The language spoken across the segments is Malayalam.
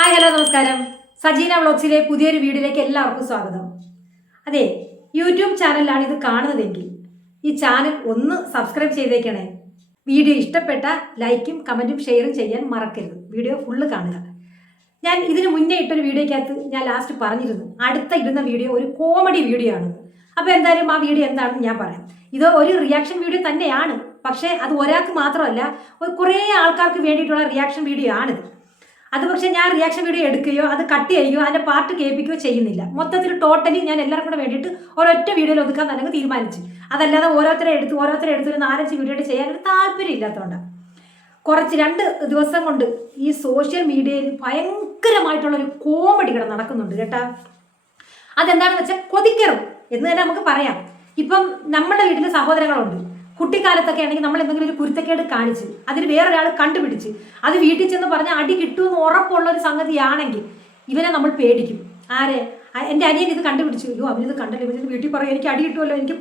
ഹായ് ഹലോ നമസ്കാരം. സജീന വ്ളോഗ്സിലെ പുതിയൊരു വീഡിയോയിലേക്ക് എല്ലാവർക്കും സ്വാഗതം. അതെ, യൂട്യൂബ് ചാനലിലാണ് ഇത് കാണുന്നതെങ്കിൽ ഈ ചാനൽ ഒന്ന് സബ്സ്ക്രൈബ് ചെയ്തേക്കണേ. വീഡിയോ ഇഷ്ടപ്പെട്ട ലൈക്കും കമൻറ്റും ഷെയറും ചെയ്യാൻ മറക്കരുത്. വീഡിയോ ഫുള്ള് കാണുക. ഞാൻ ഇതിന് മുന്നേ ഇട്ടൊരു വീഡിയോയ്ക്കകത്ത് ഞാൻ ലാസ്റ്റ് പറഞ്ഞിരുന്നു അടുത്ത ഇടുന്ന വീഡിയോ ഒരു കോമഡി വീഡിയോ ആണെന്ന്. അപ്പോൾ എന്തായാലും ആ വീഡിയോ എന്താണെന്ന് ഞാൻ പറയാം. ഇത് ഒരു റിയാക്ഷൻ വീഡിയോ തന്നെയാണ്, പക്ഷേ അത് ഒരാൾക്ക് മാത്രമല്ല, കുറേ ആൾക്കാർക്ക് വേണ്ടിയിട്ടുള്ള റിയാക്ഷൻ വീഡിയോ ആണിത്. അത് പക്ഷേ ഞാൻ റിയാക്ഷൻ വീഡിയോ എടുക്കുകയോ അത് കട്ട് ചെയ്യുകയോ അതിൻ്റെ പാർട്ട് കേൾപ്പിക്കുകയോ ചെയ്യുന്നില്ല. മൊത്തത്തിൽ ടോട്ടലി ഞാൻ എല്ലാവർക്കും കൂടെ വേണ്ടിയിട്ട് ഒരൊറ്റ വീഡിയോയിൽ ഒതുക്കാൻ തന്നെ തീരുമാനിച്ചു. അതല്ലാതെ ഓരോരുത്തരെ എടുത്ത് ഒരു 4-5 വീഡിയോ ചെയ്യാനൊരു താല്പര്യം ഇല്ലാത്തതുകൊണ്ടാണ്. കുറച്ച് 2 ദിവസം കൊണ്ട് ഈ സോഷ്യൽ മീഡിയയിൽ ഭയങ്കരമായിട്ടുള്ളൊരു കോമഡി ഇവിടെ നടക്കുന്നുണ്ട് കേട്ടാ. അതെന്താണെന്ന് വെച്ചാൽ കൊതിക്കറും എന്ന് തന്നെ നമുക്ക് പറയാം. ഇപ്പം നമ്മുടെ വീട്ടിൽ സഹോദരങ്ങളുണ്ട്. കുട്ടിക്കാലത്തൊക്കെ ആണെങ്കിൽ നമ്മൾ എന്തെങ്കിലും ഒരു കുരുത്തക്കേട് കാണിച്ച് അതിന് വേറൊരാൾ കണ്ടുപിടിച്ച് അത് വീട്ടിൽ ചെന്ന് പറഞ്ഞാൽ അടി കിട്ടുമെന്ന് ഉറപ്പുള്ള ഒരു സംഗതിയാണെങ്കിൽ ഇവനെ നമ്മൾ പേടിക്കും. ആരെ? എൻ്റെ അനിയൻ ഇത് കണ്ടുപിടിച്ചു, അയ്യോ അവനിത് കണ്ടല്ലോ, ഇവനിത് വീട്ടിൽ പറയും എനിക്ക് അടി കിട്ടുമല്ലോ, എനിക്ക്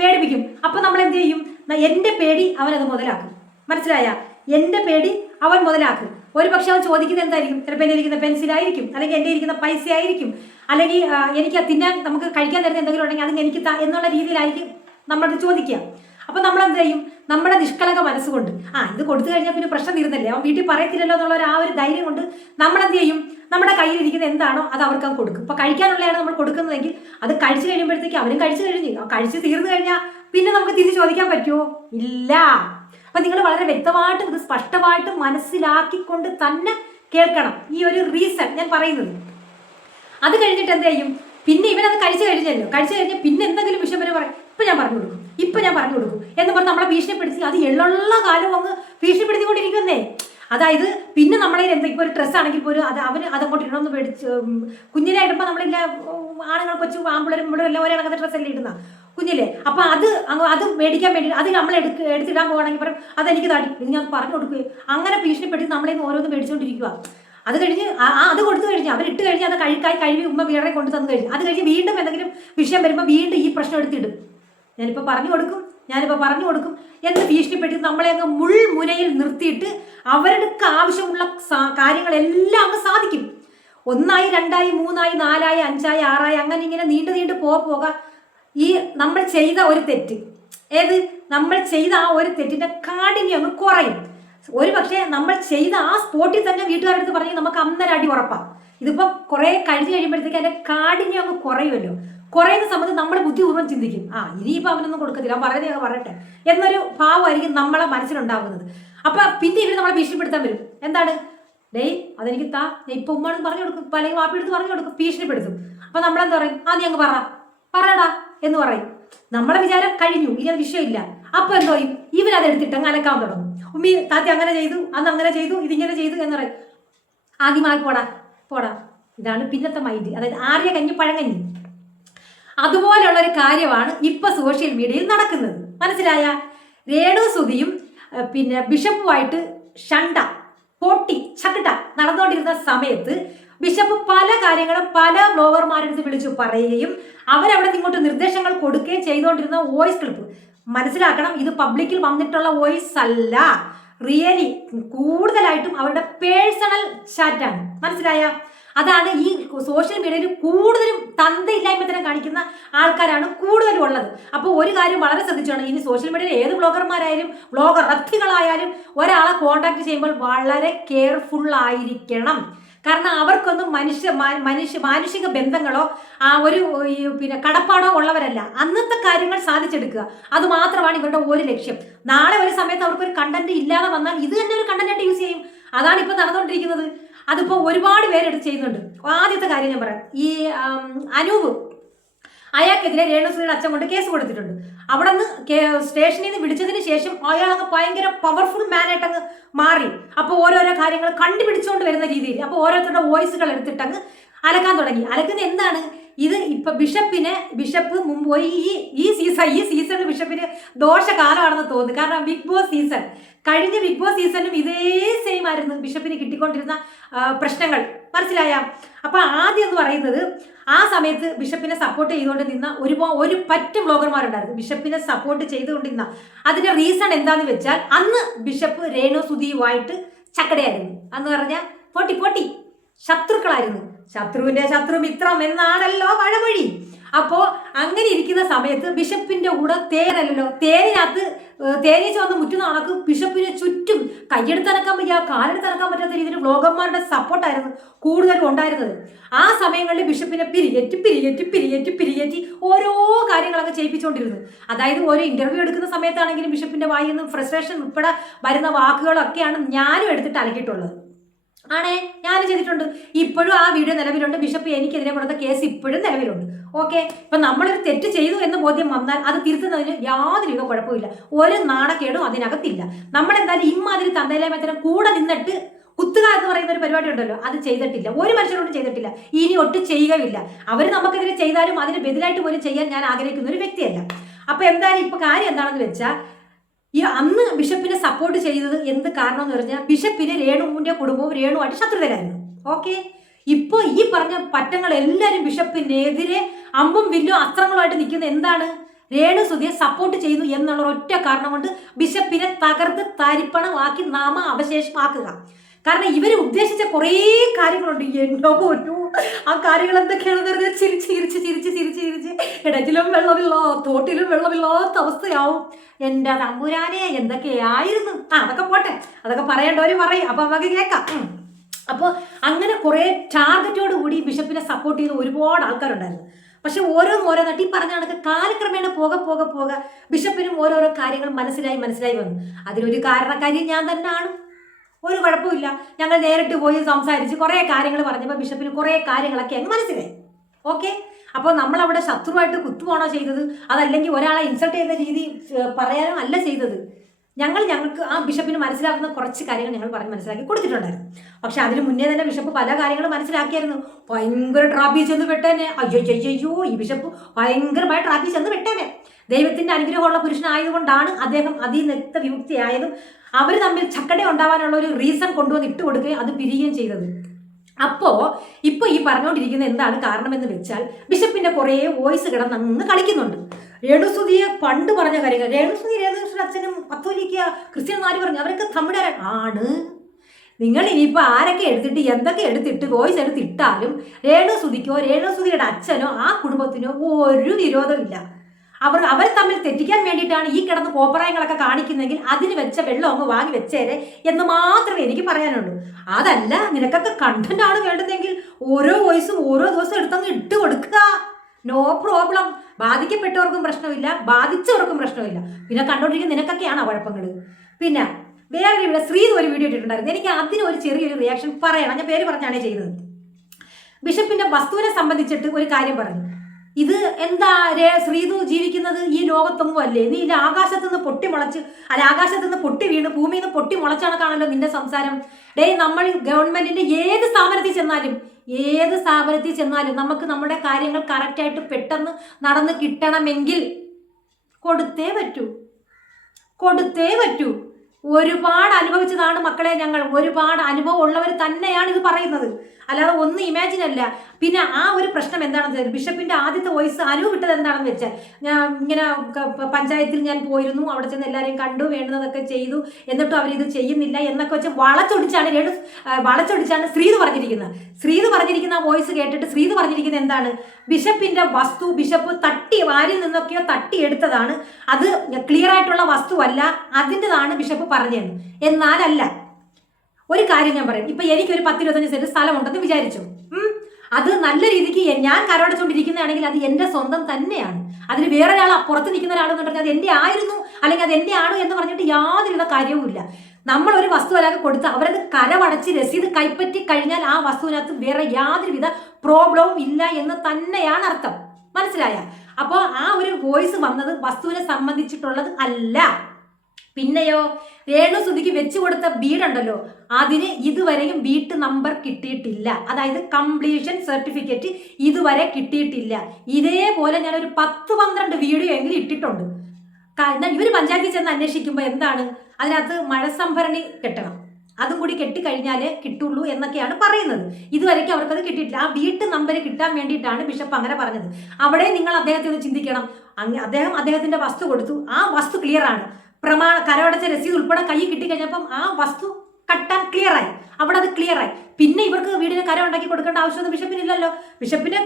പേടിപ്പിക്കും. അപ്പം നമ്മൾ എന്ത് ചെയ്യും? എൻ്റെ പേടി അവനത് മുതലാക്കും. മനസ്സിലായ? എൻ്റെ പേടി അവൻ മുതലാക്കും. ഒരു പക്ഷെ അവൻ ചോദിക്കുന്നത് എന്തായിരിക്കും? ചിലപ്പോൾ എൻ്റെ ഇരിക്കുന്ന പെൻസിലായിരിക്കും, അല്ലെങ്കിൽ എൻ്റെ ഇരിക്കുന്ന പൈസ ആയിരിക്കും, അല്ലെങ്കിൽ എനിക്ക് തിന്നാൻ നമുക്ക് കഴിക്കാൻ തരുന്ന എന്തെങ്കിലും ഉണ്ടെങ്കിൽ അത് എനിക്ക് എന്നുള്ള രീതിയിലായിരിക്കും നമ്മളത് ചോദിക്കുക. അപ്പം നമ്മൾ എന്ത് ചെയ്യും? നമ്മുടെ നിഷ്കളങ്ക മനസ്സുകൊണ്ട് ഇത് കൊടുത്തു കഴിഞ്ഞാൽ പിന്നെ പ്രശ്നം തീർന്നല്ലേ, അവൻ വീട്ടിൽ പറയത്തില്ലല്ലോ എന്നുള്ള ഒരു ധൈര്യം കൊണ്ട് നമ്മൾ എന്ത് ചെയ്യും? നമ്മുടെ കയ്യിലിരിക്കുന്ന എന്താണോ അത് അവർക്ക് അവൻ കൊടുക്കും. ഇപ്പം കഴിക്കാനുള്ളതാണ് നമ്മൾ കൊടുക്കുന്നതെങ്കിൽ അത് കഴിച്ചു കഴിയുമ്പോഴത്തേക്ക് അവനും കഴിച്ചു തീർന്നു കഴിഞ്ഞാൽ പിന്നെ നമുക്ക് തിരിച്ച് ചോദിക്കാൻ പറ്റുമോ? ഇല്ല. അപ്പം നിങ്ങൾ വളരെ വ്യക്തമായിട്ടും ഇത് സ്പഷ്ടമായിട്ടും മനസ്സിലാക്കിക്കൊണ്ട് തന്നെ കേൾക്കണം ഈ ഒരു റീസൺ ഞാൻ പറയുന്നത്. അത് കഴിഞ്ഞിട്ട് എന്ത് ചെയ്യും? പിന്നെ ഇവനത് കഴിച്ചു കഴിഞ്ഞാൽ പിന്നെ എന്തെങ്കിലും വിഷയം വരെ പറയും, ഇപ്പം ഞാൻ പറഞ്ഞു കൊടുക്കും എന്ന് പറഞ്ഞ് നമ്മളെ ഭീഷണിപ്പെടുത്തി അത് എള്ളുള്ള കാലം അങ്ങ് ഭീഷണിപ്പെടുത്തിക്കൊണ്ടിരിക്കുന്നേ. അതായത് പിന്നെ നമ്മളെ എന്തെങ്കിലും ഒരു ഡ്രസ്സ് ആണെങ്കിൽ പോലും അത് അവന് അതങ്ങോട്ട് ഇടണമെന്ന് മേടിച്ച് കുഞ്ഞിലെ ഇടുമ്പോൾ നമ്മളില്ല ആണുങ്ങൾ കൊച്ചു ആമ്പിളരും ഇവിടെ എല്ലാം ഒരേ കണക്കത്തെ ഡ്രസ്സല്ലേ ഇടുന്ന കുഞ്ഞിലെ. അപ്പം അത് മേടിക്കാൻ വേണ്ടി അത് നമ്മൾ എടുത്തിടാൻ പോവുകയാണെങ്കിൽ പറയും അതെനിക്ക് തടി, ഇത് ഞാൻ പറഞ്ഞു കൊടുക്കുകയും അങ്ങനെ ഭീഷണിപ്പെടുത്തി നമ്മളെ ഓരോന്ന് മേടിച്ചുകൊണ്ടിരിക്കുക. അത് കഴിഞ്ഞ് അത് കൊടുത്തു കഴിഞ്ഞ് അവരിട്ട് കഴിഞ്ഞ് അത് കഴുകി ഉമ്മ വേറെ കൊണ്ടു തന്നു കഴിഞ്ഞു. അത് കഴിഞ്ഞ് വീണ്ടും എന്തെങ്കിലും വിഷയം വരുമ്പോൾ വീണ്ടും ഈ പ്രശ്നം എടുത്തിടും. ഞാനിപ്പോൾ പറഞ്ഞു കൊടുക്കും എന്ന് ഭീഷണിപ്പെട്ട് നമ്മളെ അങ്ങ് മുൾമുനയിൽ നിർത്തിയിട്ട് അവർക്ക് ആവശ്യമുള്ള കാര്യങ്ങളെല്ലാം അങ്ങ് സാധിക്കും. 1, 2, 3, 4, 5, 6 അങ്ങനെ ഇങ്ങനെ നീണ്ടു പോക ഈ നമ്മൾ ചെയ്ത ഒരു തെറ്റ്, നമ്മൾ ചെയ്ത ആ ഒരു തെറ്റിന്റെ കാഠിന്യം അങ്ങ് കുറയും. ഒരു പക്ഷേ നമ്മൾ ചെയ്ത ആ സ്പോട്ടിൽ തന്നെ വീട്ടുകാരുടെ അടുത്ത് പറഞ്ഞ് നമുക്ക് അന്നേരം അടി ഉറപ്പാണ്. ഇതിപ്പോൾ കുറേ കഴിഞ്ഞ് കഴിയുമ്പോഴത്തേക്ക് അതിൻ്റെ കാഠിന്യം അങ്ങ് കുറയുമല്ലോ. കുറയുന്ന സമയത്ത് നമ്മൾ ബുദ്ധിപൂർവ്വം ചിന്തിക്കും, ഇനിയിപ്പോൾ അവനൊന്നും കൊടുക്കത്തില്ല, പറയുന്നത് പറയട്ടെ എന്നൊരു ഭാവമായിരിക്കും നമ്മളെ മനസ്സിലുണ്ടാകുന്നത്. അപ്പം പിന്നെ ഇവർ നമ്മളെ ഭീഷണിപ്പെടുത്താൻ വരും. എന്താണ്? അതെനിക്ക് ഞാൻ ഇപ്പം ഉമ്മാണെന്ന് പറഞ്ഞു കൊടുക്കും, അല്ലെങ്കിൽ വാപ്പി എടുത്ത് പറഞ്ഞു കൊടുക്കും, ഭീഷണിപ്പെടുത്തും. അപ്പം നമ്മളെന്താ പറയും? നീ അങ്ങ് പറയടാ എന്ന് പറയും. നമ്മളെ വിചാരം കഴിഞ്ഞു, ഇനി അത് വിഷയമില്ല. അപ്പം എന്തോ ഇവരതെടുത്തിട്ട് അങ്ങ് അലക്കാൻ തുടങ്ങും. ഉമ്മി താത്തി അങ്ങനെ ചെയ്തു, അന്ന് അങ്ങനെ ചെയ്തു, ഇതിങ്ങനെ ചെയ്തു എന്ന് പറയും. ആദ്യമായി പോടാ. ഇതാണ് പിന്നത്തെ മൈൻഡ്. അതായത് ആര്യ കഞ്ഞി പഴങ്കഞ്ഞി. അതുപോലെയുള്ളൊരു കാര്യമാണ് ഇപ്പൊ സോഷ്യൽ മീഡിയയിൽ നടക്കുന്നത്. മനസ്സിലായ? രേണുസുതിയും പിന്നെ ബിഷപ്പുമായിട്ട് പോട്ടി ചകട നടന്നുകൊണ്ടിരുന്ന സമയത്ത് ബിഷപ്പ് പല കാര്യങ്ങളും പല വ്ലോഗർമാരെടുത്ത് വിളിച്ചു പറയുകയും അവരവിടെ ഇങ്ങോട്ട് നിർദ്ദേശങ്ങൾ കൊടുക്കുകയും ചെയ്തുകൊണ്ടിരുന്ന വോയിസ് ക്ലിപ്പ് മനസ്സിലാക്കണം. ഇത് പബ്ലിക്കിൽ വന്നിട്ടുള്ള വോയിസ് അല്ല, റിയലി കൂടുതലായിട്ടും അവരുടെ പേഴ്സണൽ ചാറ്റാണ്. മനസ്സിലായ? അതാണ് ഈ സോഷ്യൽ മീഡിയയിൽ കൂടുതലും തന്തയില്ലായ്മ കാണിക്കുന്ന ആൾക്കാരാണ് കൂടുതലും ഉള്ളത്. അപ്പോൾ ഒരു കാര്യം വളരെ ശ്രദ്ധിച്ചോണം. ഇനി സോഷ്യൽ മീഡിയയിൽ ഏത് വ്ളോഗർമാരായാലും വ്ളോഗറത്തികളായാലും ഒരാളെ കോണ്ടാക്ട് ചെയ്യുമ്പോൾ വളരെ കെയർഫുൾ ആയിരിക്കണം. കാരണം അവർക്കൊന്നും മാനുഷിക ബന്ധങ്ങളോ ഒരു പിന്നെ കടപ്പാടോ ഉള്ളവരല്ല. അന്നത്തെ കാര്യങ്ങൾ സാധിച്ചെടുക്കുക, അത് മാത്രമാണ് ഇവരുടെ ഒരു ലക്ഷ്യം. നാളെ ഒരു സമയത്ത് അവർക്കൊരു കണ്ടന്റ് ഇല്ലാതെ വന്നാൽ ഇത് തന്നെ ഒരു കണ്ടന്റായിട്ട് യൂസ് ചെയ്യും. അതാണ് ഇപ്പം നടന്നുകൊണ്ടിരിക്കുന്നത്. അതിപ്പോൾ ഒരുപാട് പേരെടുത്ത് ചെയ്യുന്നുണ്ട്. ആദ്യത്തെ കാര്യം ഞാൻ പറയാം. ഈ അനൂപ് അയാൾക്കെതിരെ രേണുസുതിയുടെ അച്ഛൻ കൊണ്ട് കേസ് കൊടുത്തിട്ടുണ്ട്. അവിടെ നിന്ന് സ്റ്റേഷനിൽ നിന്ന് വിളിച്ചതിന് ശേഷം അയാളങ്ങ് ഭയങ്കര പവർഫുൾ മാനായിട്ട് അങ്ങ് മാറി. അപ്പോൾ ഓരോരോ കാര്യങ്ങൾ കണ്ടുപിടിച്ചുകൊണ്ട് വരുന്ന രീതിയിൽ അപ്പോൾ ഓരോരുത്തരുടെ വോയിസുകൾ എടുത്തിട്ടങ്ങ് അലക്കാൻ തുടങ്ങി. അലക്കുന്ന എന്താണ്? ഇത് ഇപ്പൊ ബിഷപ്പ് മുമ്പ് ഈ സീസണിൽ ബിഷപ്പിന് ദോഷകാലമാണെന്ന് തോന്നുന്നു. കാരണം കഴിഞ്ഞ ബിഗ് ബോസ് സീസണിലും ഇതേ സെയിം ആയിരുന്നു ബിഷപ്പിന് കിട്ടിക്കൊണ്ടിരുന്ന പ്രശ്നങ്ങൾ. മനസ്സിലായ? അപ്പൊ ആദ്യം എന്ന് പറയുന്നത് ആ സമയത്ത് ബിഷപ്പിനെ സപ്പോർട്ട് ചെയ്തുകൊണ്ട് നിന്ന ഒരു പറ്റ വ്ളോഗർമാരുണ്ടായിരുന്നു. ബിഷപ്പിനെ സപ്പോർട്ട് ചെയ്തുകൊണ്ടിരുന്ന അതിന്റെ റീസൺ എന്താന്ന് വെച്ചാൽ അന്ന് ബിഷപ്പ് രേണുസുതിയുമായിട്ട് ചക്കടയായിരുന്നു. അന്ന് പറഞ്ഞാൽ പോട്ടി ശത്രുക്കളായിരുന്നു. ശത്രുവിന്റെ ശത്രു മിത്രം എന്നാണല്ലോ പഴമൊഴി. അപ്പോ അങ്ങനെ ഇരിക്കുന്ന സമയത്ത് ബിഷപ്പിന്റെ കൂടെ തേനല്ലോ, തേനീച്ച വന്ന് മുറ്റുന്ന കണക്ക് ബിഷപ്പിന് ചുറ്റും കൈയെടുത്തനക്കാൻ വയ്യ, കാലെടുത്തനക്കാൻ പറ്റാത്ത രീതിയിൽ വ്ലോഗർമാരുടെ സപ്പോർട്ടായിരുന്നു കൂടുതലും ഉണ്ടായിരുന്നത്. ആ സമയങ്ങളിൽ ബിഷപ്പിനെ പിരിയേറ്റി ഓരോ കാര്യങ്ങളൊക്കെ ചെയ്യിപ്പിച്ചുകൊണ്ടിരുന്നു. അതായത് ഓരോ ഇന്റർവ്യൂ എടുക്കുന്ന സമയത്താണെങ്കിലും ബിഷപ്പിന്റെ വായിൽ നിന്ന് ഫ്രസ്ട്രേഷൻ ഉൾപ്പെടെ വരുന്ന വാക്കുകളൊക്കെയാണ് ഞാനും എടുത്തിട്ട് അലക്കിയിട്ടുള്ളത്. ഞാനും ചെയ്തിട്ടുണ്ട്. ഇപ്പോഴും ആ വീഡിയോ നിലവിലുണ്ട്. ബിഷപ്പ് എനിക്കെതിരെ കൊടുത്ത കേസ് ഇപ്പോഴും നിലവിലുണ്ട്. ഓക്കെ, ഇപ്പൊ നമ്മളൊരു തെറ്റ് ചെയ്തു എന്ന് ബോധ്യം വന്നാൽ അത് തിരുത്തുന്നതിന് യാതൊരു കുഴപ്പമില്ല, ഒരു നാണക്കേടും അതിനകത്തില്ല. നമ്മളെന്തായാലും ഇമ്മാതിരി തന്തയിലേമത്തരം കൂടെ നിന്നിട്ട് കുത്തുക എന്ന് പറയുന്ന ഒരു പരിപാടി ഉണ്ടല്ലോ, അത് ചെയ്തിട്ടില്ല, ഒരു മനുഷ്യരോടും ചെയ്തിട്ടില്ല, ഇനി ഒട്ടും ചെയ്യുകയില്ല. അവർ നമുക്കെതിരെ ചെയ്താലും അതിന് ബദലായിട്ട് പോലും ചെയ്യാൻ ഞാൻ ആഗ്രഹിക്കുന്ന ഒരു വ്യക്തിയല്ല. അപ്പൊ എന്തായാലും ഇപ്പൊ കാര്യം എന്താണെന്ന് വെച്ചാൽ, ഈ അന്ന് ബിഷപ്പിനെ സപ്പോർട്ട് ചെയ്തത് എന്ത് കാരണം എന്ന് പറഞ്ഞാൽ ബിഷപ്പിന് രേണുവിന്റെ കുടുംബവും രേണുവായിട്ട് ശത്രുതരായിരുന്നു. ഓക്കെ, ഇപ്പോൾ ഈ പറഞ്ഞ പറ്റങ്ങൾ എല്ലാവരും ബിഷപ്പിനെതിരെ അമ്പും വില്ലും അസ്ത്രങ്ങളുമായിട്ട് നിൽക്കുന്ന എന്താണ്, രേണുസുതിയെ സപ്പോർട്ട് ചെയ്യുന്നു എന്നുള്ള ഒറ്റ കാരണം കൊണ്ട് ബിഷപ്പിനെ തകർത്ത് തരിപ്പണമാക്കി നാമ അവശേഷമാക്കുക. കാരണം ഇവർ ഉദ്ദേശിച്ച കുറേ കാര്യങ്ങളുണ്ട്. എന്തോ പോറ്റു ആ കാര്യങ്ങൾ എന്തൊക്കെയാണെന്ന് പറഞ്ഞാൽ ചിരിച്ച് ഇടറ്റിലും വെള്ളമില്ല തോട്ടിലും വെള്ളമില്ലാത്ത അവസ്ഥയാവും. എൻ്റെ തമ്പുരാനെ എന്തൊക്കെയായിരുന്നു. അതൊക്കെ പോട്ടെ, അതൊക്കെ പറയേണ്ടവര് പറയും, അപ്പൊ നമുക്ക് കേൾക്കാം. അപ്പോൾ അങ്ങനെ കുറേ ടാർഗറ്റോട് കൂടി ബിഷപ്പിനെ സപ്പോർട്ട് ചെയ്ത് ഒരുപാട് ആൾക്കാരുണ്ടായിരുന്നു. പക്ഷെ ഓരോന്നായിട്ട് ഈ പറഞ്ഞ കണക്ക് കാലക്രമേണ പോകെ ബിഷപ്പിനും ഓരോരോ കാര്യങ്ങൾ മനസ്സിലായി വന്നു. അതിനൊരു കാരണക്കാരി ഞാൻ തന്നെയാണ്. ഒരു കുഴപ്പമില്ല, ഞങ്ങൾ നേരിട്ട് പോയി സംസാരിച്ച് കുറേ കാര്യങ്ങൾ പറഞ്ഞപ്പോൾ ബിഷപ്പിന് കുറേ കാര്യങ്ങളൊക്കെ അങ്ങ് മനസ്സിലായി. ഓക്കെ, അപ്പോൾ നമ്മളവിടെ ശത്രുവായിട്ട് കുത്തുവാണോ ചെയ്തത്, അതല്ലെങ്കിൽ ഒരാളെ ഇൻസൾട്ട് ചെയ്യുന്ന രീതി പറയാനോ അല്ല ചെയ്തത്. ഞങ്ങൾക്ക് ആ ബിഷപ്പിന് മനസ്സിലാക്കുന്ന കുറച്ച് കാര്യങ്ങൾ ഞങ്ങൾ പറഞ്ഞ് മനസ്സിലാക്കി കൊടുത്തിട്ടുണ്ടായിരുന്നു. പക്ഷെ അതിന് മുന്നേ തന്നെ ബിഷപ്പ് പല കാര്യങ്ങളും മനസ്സിലാക്കിയായിരുന്നു. ഭയങ്കര ട്രാഫിൽ ചെന്ന് പെട്ടേനെ. അയ്യോ ഈ ബിഷപ്പ് ഭയങ്കരമായ ട്രാഫിൽ ചെന്ന് പെട്ടേനെ. ദൈവത്തിന്റെ അനുഗ്രഹമുള്ള പുരുഷനായതുകൊണ്ടാണ് അദ്ദേഹം അതിനകത്ത് വിമുക്തിയായതും അവർ തമ്മിൽ ചക്കട ഉണ്ടാവാനുള്ള ഒരു റീസൺ കൊണ്ടുവന്ന് ഇട്ട് കൊടുക്കുകയും അത് പിരിയുകയും ചെയ്തത്. ഇപ്പോൾ ഈ പറഞ്ഞുകൊണ്ടിരിക്കുന്ന എന്താണ് കാരണമെന്ന് വെച്ചാൽ, ബിഷപ്പിന്റെ കുറേ വോയിസ് കിടന്നങ്ങ് കളിക്കുന്നുണ്ട്. രേണുസുതിയെ പണ്ട് പറഞ്ഞ കാര്യങ്ങൾ, രേണുസുതിയുടെ അച്ഛനും കത്തോലിക്ക ക്രിസ്ത്യന്മാർ പറഞ്ഞു, അവരൊക്കെ തമിഴരാൻ ആണ്. നിങ്ങൾ ഇനിയിപ്പോൾ ആരൊക്കെ എടുത്തിട്ട് എന്തൊക്കെ എടുത്തിട്ട് വോയിസ് എടുത്തിട്ടാലും രേണുസുതിക്കോ രേണുസുതിയുടെ അച്ഛനോ ആ കുടുംബത്തിനോ ഒരു വിരോധമില്ല. അവർ തമ്മിൽ തെറ്റിക്കാൻ വേണ്ടിയിട്ടാണ് ഈ കിടന്ന് കോപ്പറായങ്ങളൊക്കെ കാണിക്കുന്നെങ്കിൽ അതിന് വെച്ച വെള്ളം അങ്ങ് വാങ്ങി വെച്ചേരെ എന്ന് മാത്രമേ എനിക്ക് പറയാനുള്ളൂ. അതല്ല നിനക്കൊക്കെ കണ്ടന്റ് ആണ് വേണ്ടതെങ്കിൽ ഓരോ വോയിസും ഓരോ ദിവസം എടുത്തങ്ങ് ഇട്ട് കൊടുക്കുക, നോ പ്രോബ്ലം. ബാധിക്കപ്പെട്ടവർക്കും പ്രശ്നമില്ല, ബാധിച്ചവർക്കും പ്രശ്നമില്ല. പിന്നെ കണ്ടോണ്ടിരിക്കുന്ന നിനക്കൊക്കെയാണ് കുഴപ്പങ്ങൾ. പിന്നെ വേറെ ശ്രീതു ഒരു വീഡിയോ ഇട്ടിട്ടുണ്ടായിരുന്നു. എനിക്ക് അതിനൊരു ചെറിയൊരു റിയാക്ഷൻ പറയണം. ഞാൻ പേര് പറഞ്ഞാണ് ചെയ്തത്. ബിഷപ്പിന്റെ വസ്തുവിനെ സംബന്ധിച്ചിട്ട് ഒരു കാര്യം പറഞ്ഞു. ഇത് എന്താ ശ്രീതു ജീവിക്കുന്നത് ഈ ലോകത്തൊന്നും അല്ലേ? നീ ഇല്ല ആകാശത്തുനിന്ന് പൊട്ടിമുളച്ച് ആകാശത്തുനിന്ന് പൊട്ടി വീണ് ഭൂമിയിൽ നിന്ന് പൊട്ടി മുളച്ചാണക്കാണല്ലോ നിന്റെ സംസാരം. നമ്മൾ ഗവൺമെന്റിന്റെ ഏത് സ്ഥാപനത്തിൽ ചെന്നാലും നമുക്ക് നമ്മുടെ കാര്യങ്ങൾ കറക്റ്റായിട്ട് പെട്ടെന്ന് നടന്ന് കിട്ടണമെങ്കിൽ കൊടുത്തേ പറ്റൂ. ഒരുപാട് അനുഭവിച്ചതാണ് മക്കളെ ഞങ്ങൾ. ഒരുപാട് അനുഭവം ഉള്ളവർ തന്നെയാണ് ഇത് പറയുന്നത്, അല്ലാതെ ഒന്നും ഇമാജിൻ അല്ല. പിന്നെ ആ ഒരു പ്രശ്നം എന്താണെന്ന് വെച്ചാൽ, ബിഷപ്പിന്റെ ആദ്യത്തെ വോയിസ് അനു വിട്ടത് എന്താണെന്ന് വെച്ചാൽ, ഞാൻ ഇങ്ങനെ പഞ്ചായത്തിൽ ഞാൻ പോയിരുന്നു, അവിടെ ചെന്ന് എല്ലാവരെയും കണ്ടു, വേണ്ടുന്നതൊക്കെ ചെയ്തു, എന്നിട്ടും അവരിത് ചെയ്യുന്നില്ല എന്നൊക്കെ വെച്ച് വളച്ചൊടിച്ചാണ് ശ്രീതു പറഞ്ഞിരിക്കുന്ന വോയിസ് കേട്ടിട്ട് ശ്രീതു പറഞ്ഞിരിക്കുന്നത് എന്താണ്, ബിഷപ്പിന്റെ വസ്തു ബിഷപ്പ് വാരിൽ നിന്നൊക്കെയോ തട്ടിയെടുത്തതാണ്, അത് ക്ലിയർ ആയിട്ടുള്ള വസ്തുവല്ല, അതിൻ്റെതാണ് ബിഷപ്പ് പറഞ്ഞത്. എന്നാലല്ല, ഒരു കാര്യം ഞാൻ പറയും. ഇപ്പൊ എനിക്കൊരു 10-25 സെന്റ് സ്ഥലമുണ്ടെന്ന് വിചാരിച്ചു. അത് നല്ല രീതിക്ക് ഞാൻ കരമടച്ചുകൊണ്ടിരിക്കുന്നതാണെങ്കിൽ അത് എൻ്റെ സ്വന്തം തന്നെയാണ്. അതിന് വേറൊരാൾ പുറത്ത് നിൽക്കുന്ന ഒരാളെന്ന് പറഞ്ഞാൽ അത് എൻ്റെ ആയിരുന്നു അല്ലെങ്കിൽ അത് എൻ്റെ ആണ് എന്ന് പറഞ്ഞിട്ട് യാതൊരുവിധ കാര്യവുമില്ല. നമ്മൾ ഒരു വസ്തു ഒരാൾക്ക് കൊടുത്ത് അവരത് കരമടച്ച് രസീത് കൈപ്പറ്റി കഴിഞ്ഞാൽ ആ വസ്തുവിനകത്ത് വേറെ യാതൊരുവിധ പ്രോബ്ലവും ഇല്ല എന്ന് തന്നെയാണ് അർത്ഥം. മനസ്സിലായ? അപ്പോൾ ആ ഒരു വോയിസ് വന്നത് വസ്തുവിനെ സംബന്ധിച്ചിട്ടുള്ളത് അല്ല. പിന്നെയോ, രേണുസുതിക്ക് വെച്ചു കൊടുത്ത വീടുണ്ടല്ലോ, അതിന് ഇതുവരെയും വീട്ട് നമ്പർ കിട്ടിയിട്ടില്ല. അതായത് കംപ്ലീഷൻ സർട്ടിഫിക്കറ്റ് ഇതുവരെ കിട്ടിയിട്ടില്ല. ഇതേപോലെ ഞാനൊരു 10-12 വീഡിയോ എങ്കിലും ഇട്ടിട്ടുണ്ട്. എന്നാൽ ഇവർ പഞ്ചായത്തിൽ ചെന്ന് അന്വേഷിക്കുമ്പോൾ എന്താണ്, അതിനകത്ത് മഴ സംഭരണി കെട്ടണം, അതും കൂടി കെട്ടിക്കഴിഞ്ഞാലേ കിട്ടുള്ളൂ എന്നൊക്കെയാണ് പറയുന്നത്. ഇതുവരെയ്ക്കും അവർക്കത് കിട്ടിയിട്ടില്ല. ആ വീട്ട് നമ്പർ കിട്ടാൻ വേണ്ടിയിട്ടാണ് ബിഷപ്പ് അങ്ങനെ പറഞ്ഞത്. അവിടെ നിങ്ങൾ അദ്ദേഹത്തെ ഒന്ന് ചിന്തിക്കണം. അദ്ദേഹത്തിന്റെ വസ്തു കൊടുത്തു, ആ വസ്തു ക്ലിയർ ആണ്, കരമടച്ച രസീത് ഉൾപ്പെടെ കൈ കിട്ടിക്കഴിഞ്ഞപ്പം ആ വസ്തു കട്ടാൻ ക്ലിയറായി, അവിടെ അത് ക്ലിയറായി. പിന്നെ ഇവർക്ക് വീടിന് ആഹാരം ഉണ്ടാക്കി കൊടുക്കേണ്ട ആവശ്യമൊന്നും ബിഷപ്പിനില്ലല്ലോ. ബിഷപ്പിന്റെ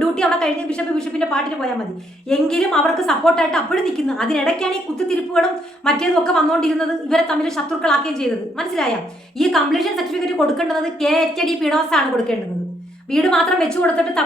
ഡ്യൂട്ടി അവിടെ കഴിഞ്ഞ് ബിഷപ്പിന്റെ പാട്ടിന് പോയാൽ മതി. എങ്കിലും അവർക്ക് സപ്പോർട്ടായിട്ട് അപ്പോഴും നിൽക്കുന്നു. അതിനിടയ്ക്കാണ് ഈ കുത്തിത്തിരിപ്പുകളും മറ്റേതും ഒക്കെ വന്നുകൊണ്ടിരുന്നത്, ഇവരെ തമ്മിൽ ശത്രുക്കളാക്കുകയും ചെയ്തത്. മനസ്സിലായ? ഈ കംപ്ലീഷൻ സർട്ടിഫിക്കറ്റ് കൊടുക്കേണ്ടത് KHD പീഡോസാണ് കൊടുക്കേണ്ടത്. വീട് മാത്രം വെച്ചു കൊടുത്തിട്ട്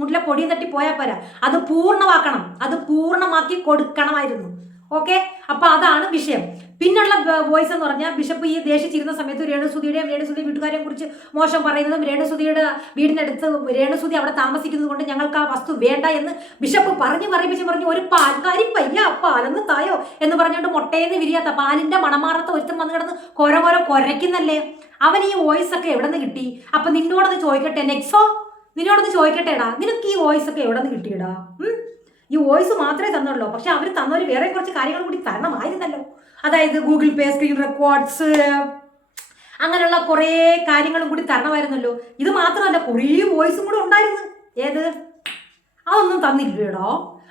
മുടിലെ പൊടിയും തട്ടി പോയാൽ പോരാ, അത് പൂർണ്ണമാക്കണം, അത് പൂർണ്ണമാക്കി കൊടുക്കണമായിരുന്നു. ഓക്കെ, അപ്പൊ അതാണ് വിഷയം. പിന്നുള്ള വോയിസ് എന്ന് പറഞ്ഞാൽ ബിഷപ്പ് ഈ ദേഷിച്ചിരുന്ന സമയത്ത് രേണുസുതിയുടെയും രേണുസുതി വീട്ടുകാരെ കുറിച്ച് മോശം പറയുന്നതും രേണുസുതിയുടെ വീടിനടുത്ത് രേണുസുതി അവിടെ താമസിക്കുന്നത് കൊണ്ട് ഞങ്ങൾക്ക് ആ വസ്തു വേണ്ട എന്ന് ബിഷപ്പ് പറഞ്ഞു ഒരു പാൽക്കാരി പയ്യ പാലൊന്ന് തായോ എന്ന് പറഞ്ഞുകൊണ്ട് മുട്ടേന്ന് വിരിയാത്ത പാലിന്റെ മണമാറത്ത ഒരുത്തം വന്ന് കിടന്ന് കൊരയ്ക്കുന്നല്ലേ. അവൻ ഈ വോയിസ് ഒക്കെ എവിടെ നിന്ന് കിട്ടി? അപ്പൊ നിന്നോടൊന്ന് ചോദിക്കട്ടെ, നെക്സോ, നിന്നോടൊന്ന് ചോദിക്കട്ടെടാ, നിനക്ക് ഈ വോയിസ് ഒക്കെ എവിടെ നിന്ന് കിട്ടിയിടാ? ഈ വോയിസ് മാത്രമേ തന്നുള്ളൂ, പക്ഷെ അവർ തന്നൊരു വേറെ കുറച്ച് കാര്യങ്ങൾ കൂടി തരണമായിരുന്നല്ലോ. അതായത് ഗൂഗിൾ പേ, സ്ക്രീൻ റെക്കോർഡ്സ്, അങ്ങനെയുള്ള കുറേ കാര്യങ്ങളും കൂടി തരണമായിരുന്നല്ലോ. ഇത് മാത്രമല്ല, കുറേ വോയിസും കൂടെ ഉണ്ടായിരുന്നു. ഏത്? അതൊന്നും തന്നില്ലടോ.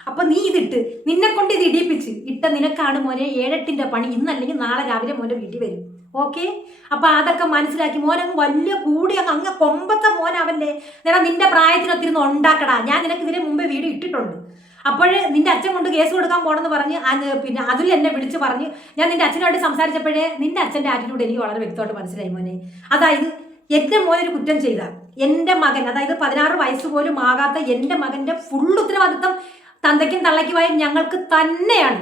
അപ്പൊ നീ ഇതിട്ട് നിന്നെ കൊണ്ട് ഇത് ഇടിപ്പിച്ച് ഇട്ട നിനക്കാണ് മോനെ 7-8 പണി. ഇന്നല്ലെങ്കിൽ നാളെ രാവിലെ മോൻ്റെ വീട്ടിൽ വരും. ഓക്കെ, അപ്പൊ അതൊക്കെ മനസ്സിലാക്കി മോനങ്ങ് വലിയ കൂടി അങ്ങ് കൊമ്പത്തെ മോനവല്ലേ. നേടാ നിന്റെ പ്രായത്തിനൊത്തിരുന്ന് ഉണ്ടാക്കടാ. ഞാൻ നിനക്ക് ഇതിന് മുമ്പേ വീഡിയോ ഇട്ടിട്ടുണ്ട്. അപ്പോഴേ നിന്റെ അച്ഛൻ കൊണ്ട് കേസ് കൊടുക്കാൻ പോകണമെന്ന് പറഞ്ഞ് പിന്നെ അതിൽ എന്നെ വിളിച്ച് പറഞ്ഞ് ഞാൻ നിന്റെ അച്ഛനോട് സംസാരിച്ചപ്പോഴേ നിന്റെ അച്ഛൻ്റെ ആറ്റിറ്റ്യൂഡ് എനിക്ക് വളരെ വ്യക്തമായിട്ട് മനസ്സിലായി മോനെ. അതായത് എൻ്റെ മോനൊരു കുറ്റം ചെയ്ത എൻ്റെ മകൻ, അതായത് 16 വയസ്സ് പോലും ആകാത്ത എൻ്റെ മകൻ്റെ ഫുൾ ഉത്തരവാദിത്വം തന്തയ്ക്കും തള്ളയ്ക്കുമായി ഞങ്ങൾക്ക് തന്നെയാണ്.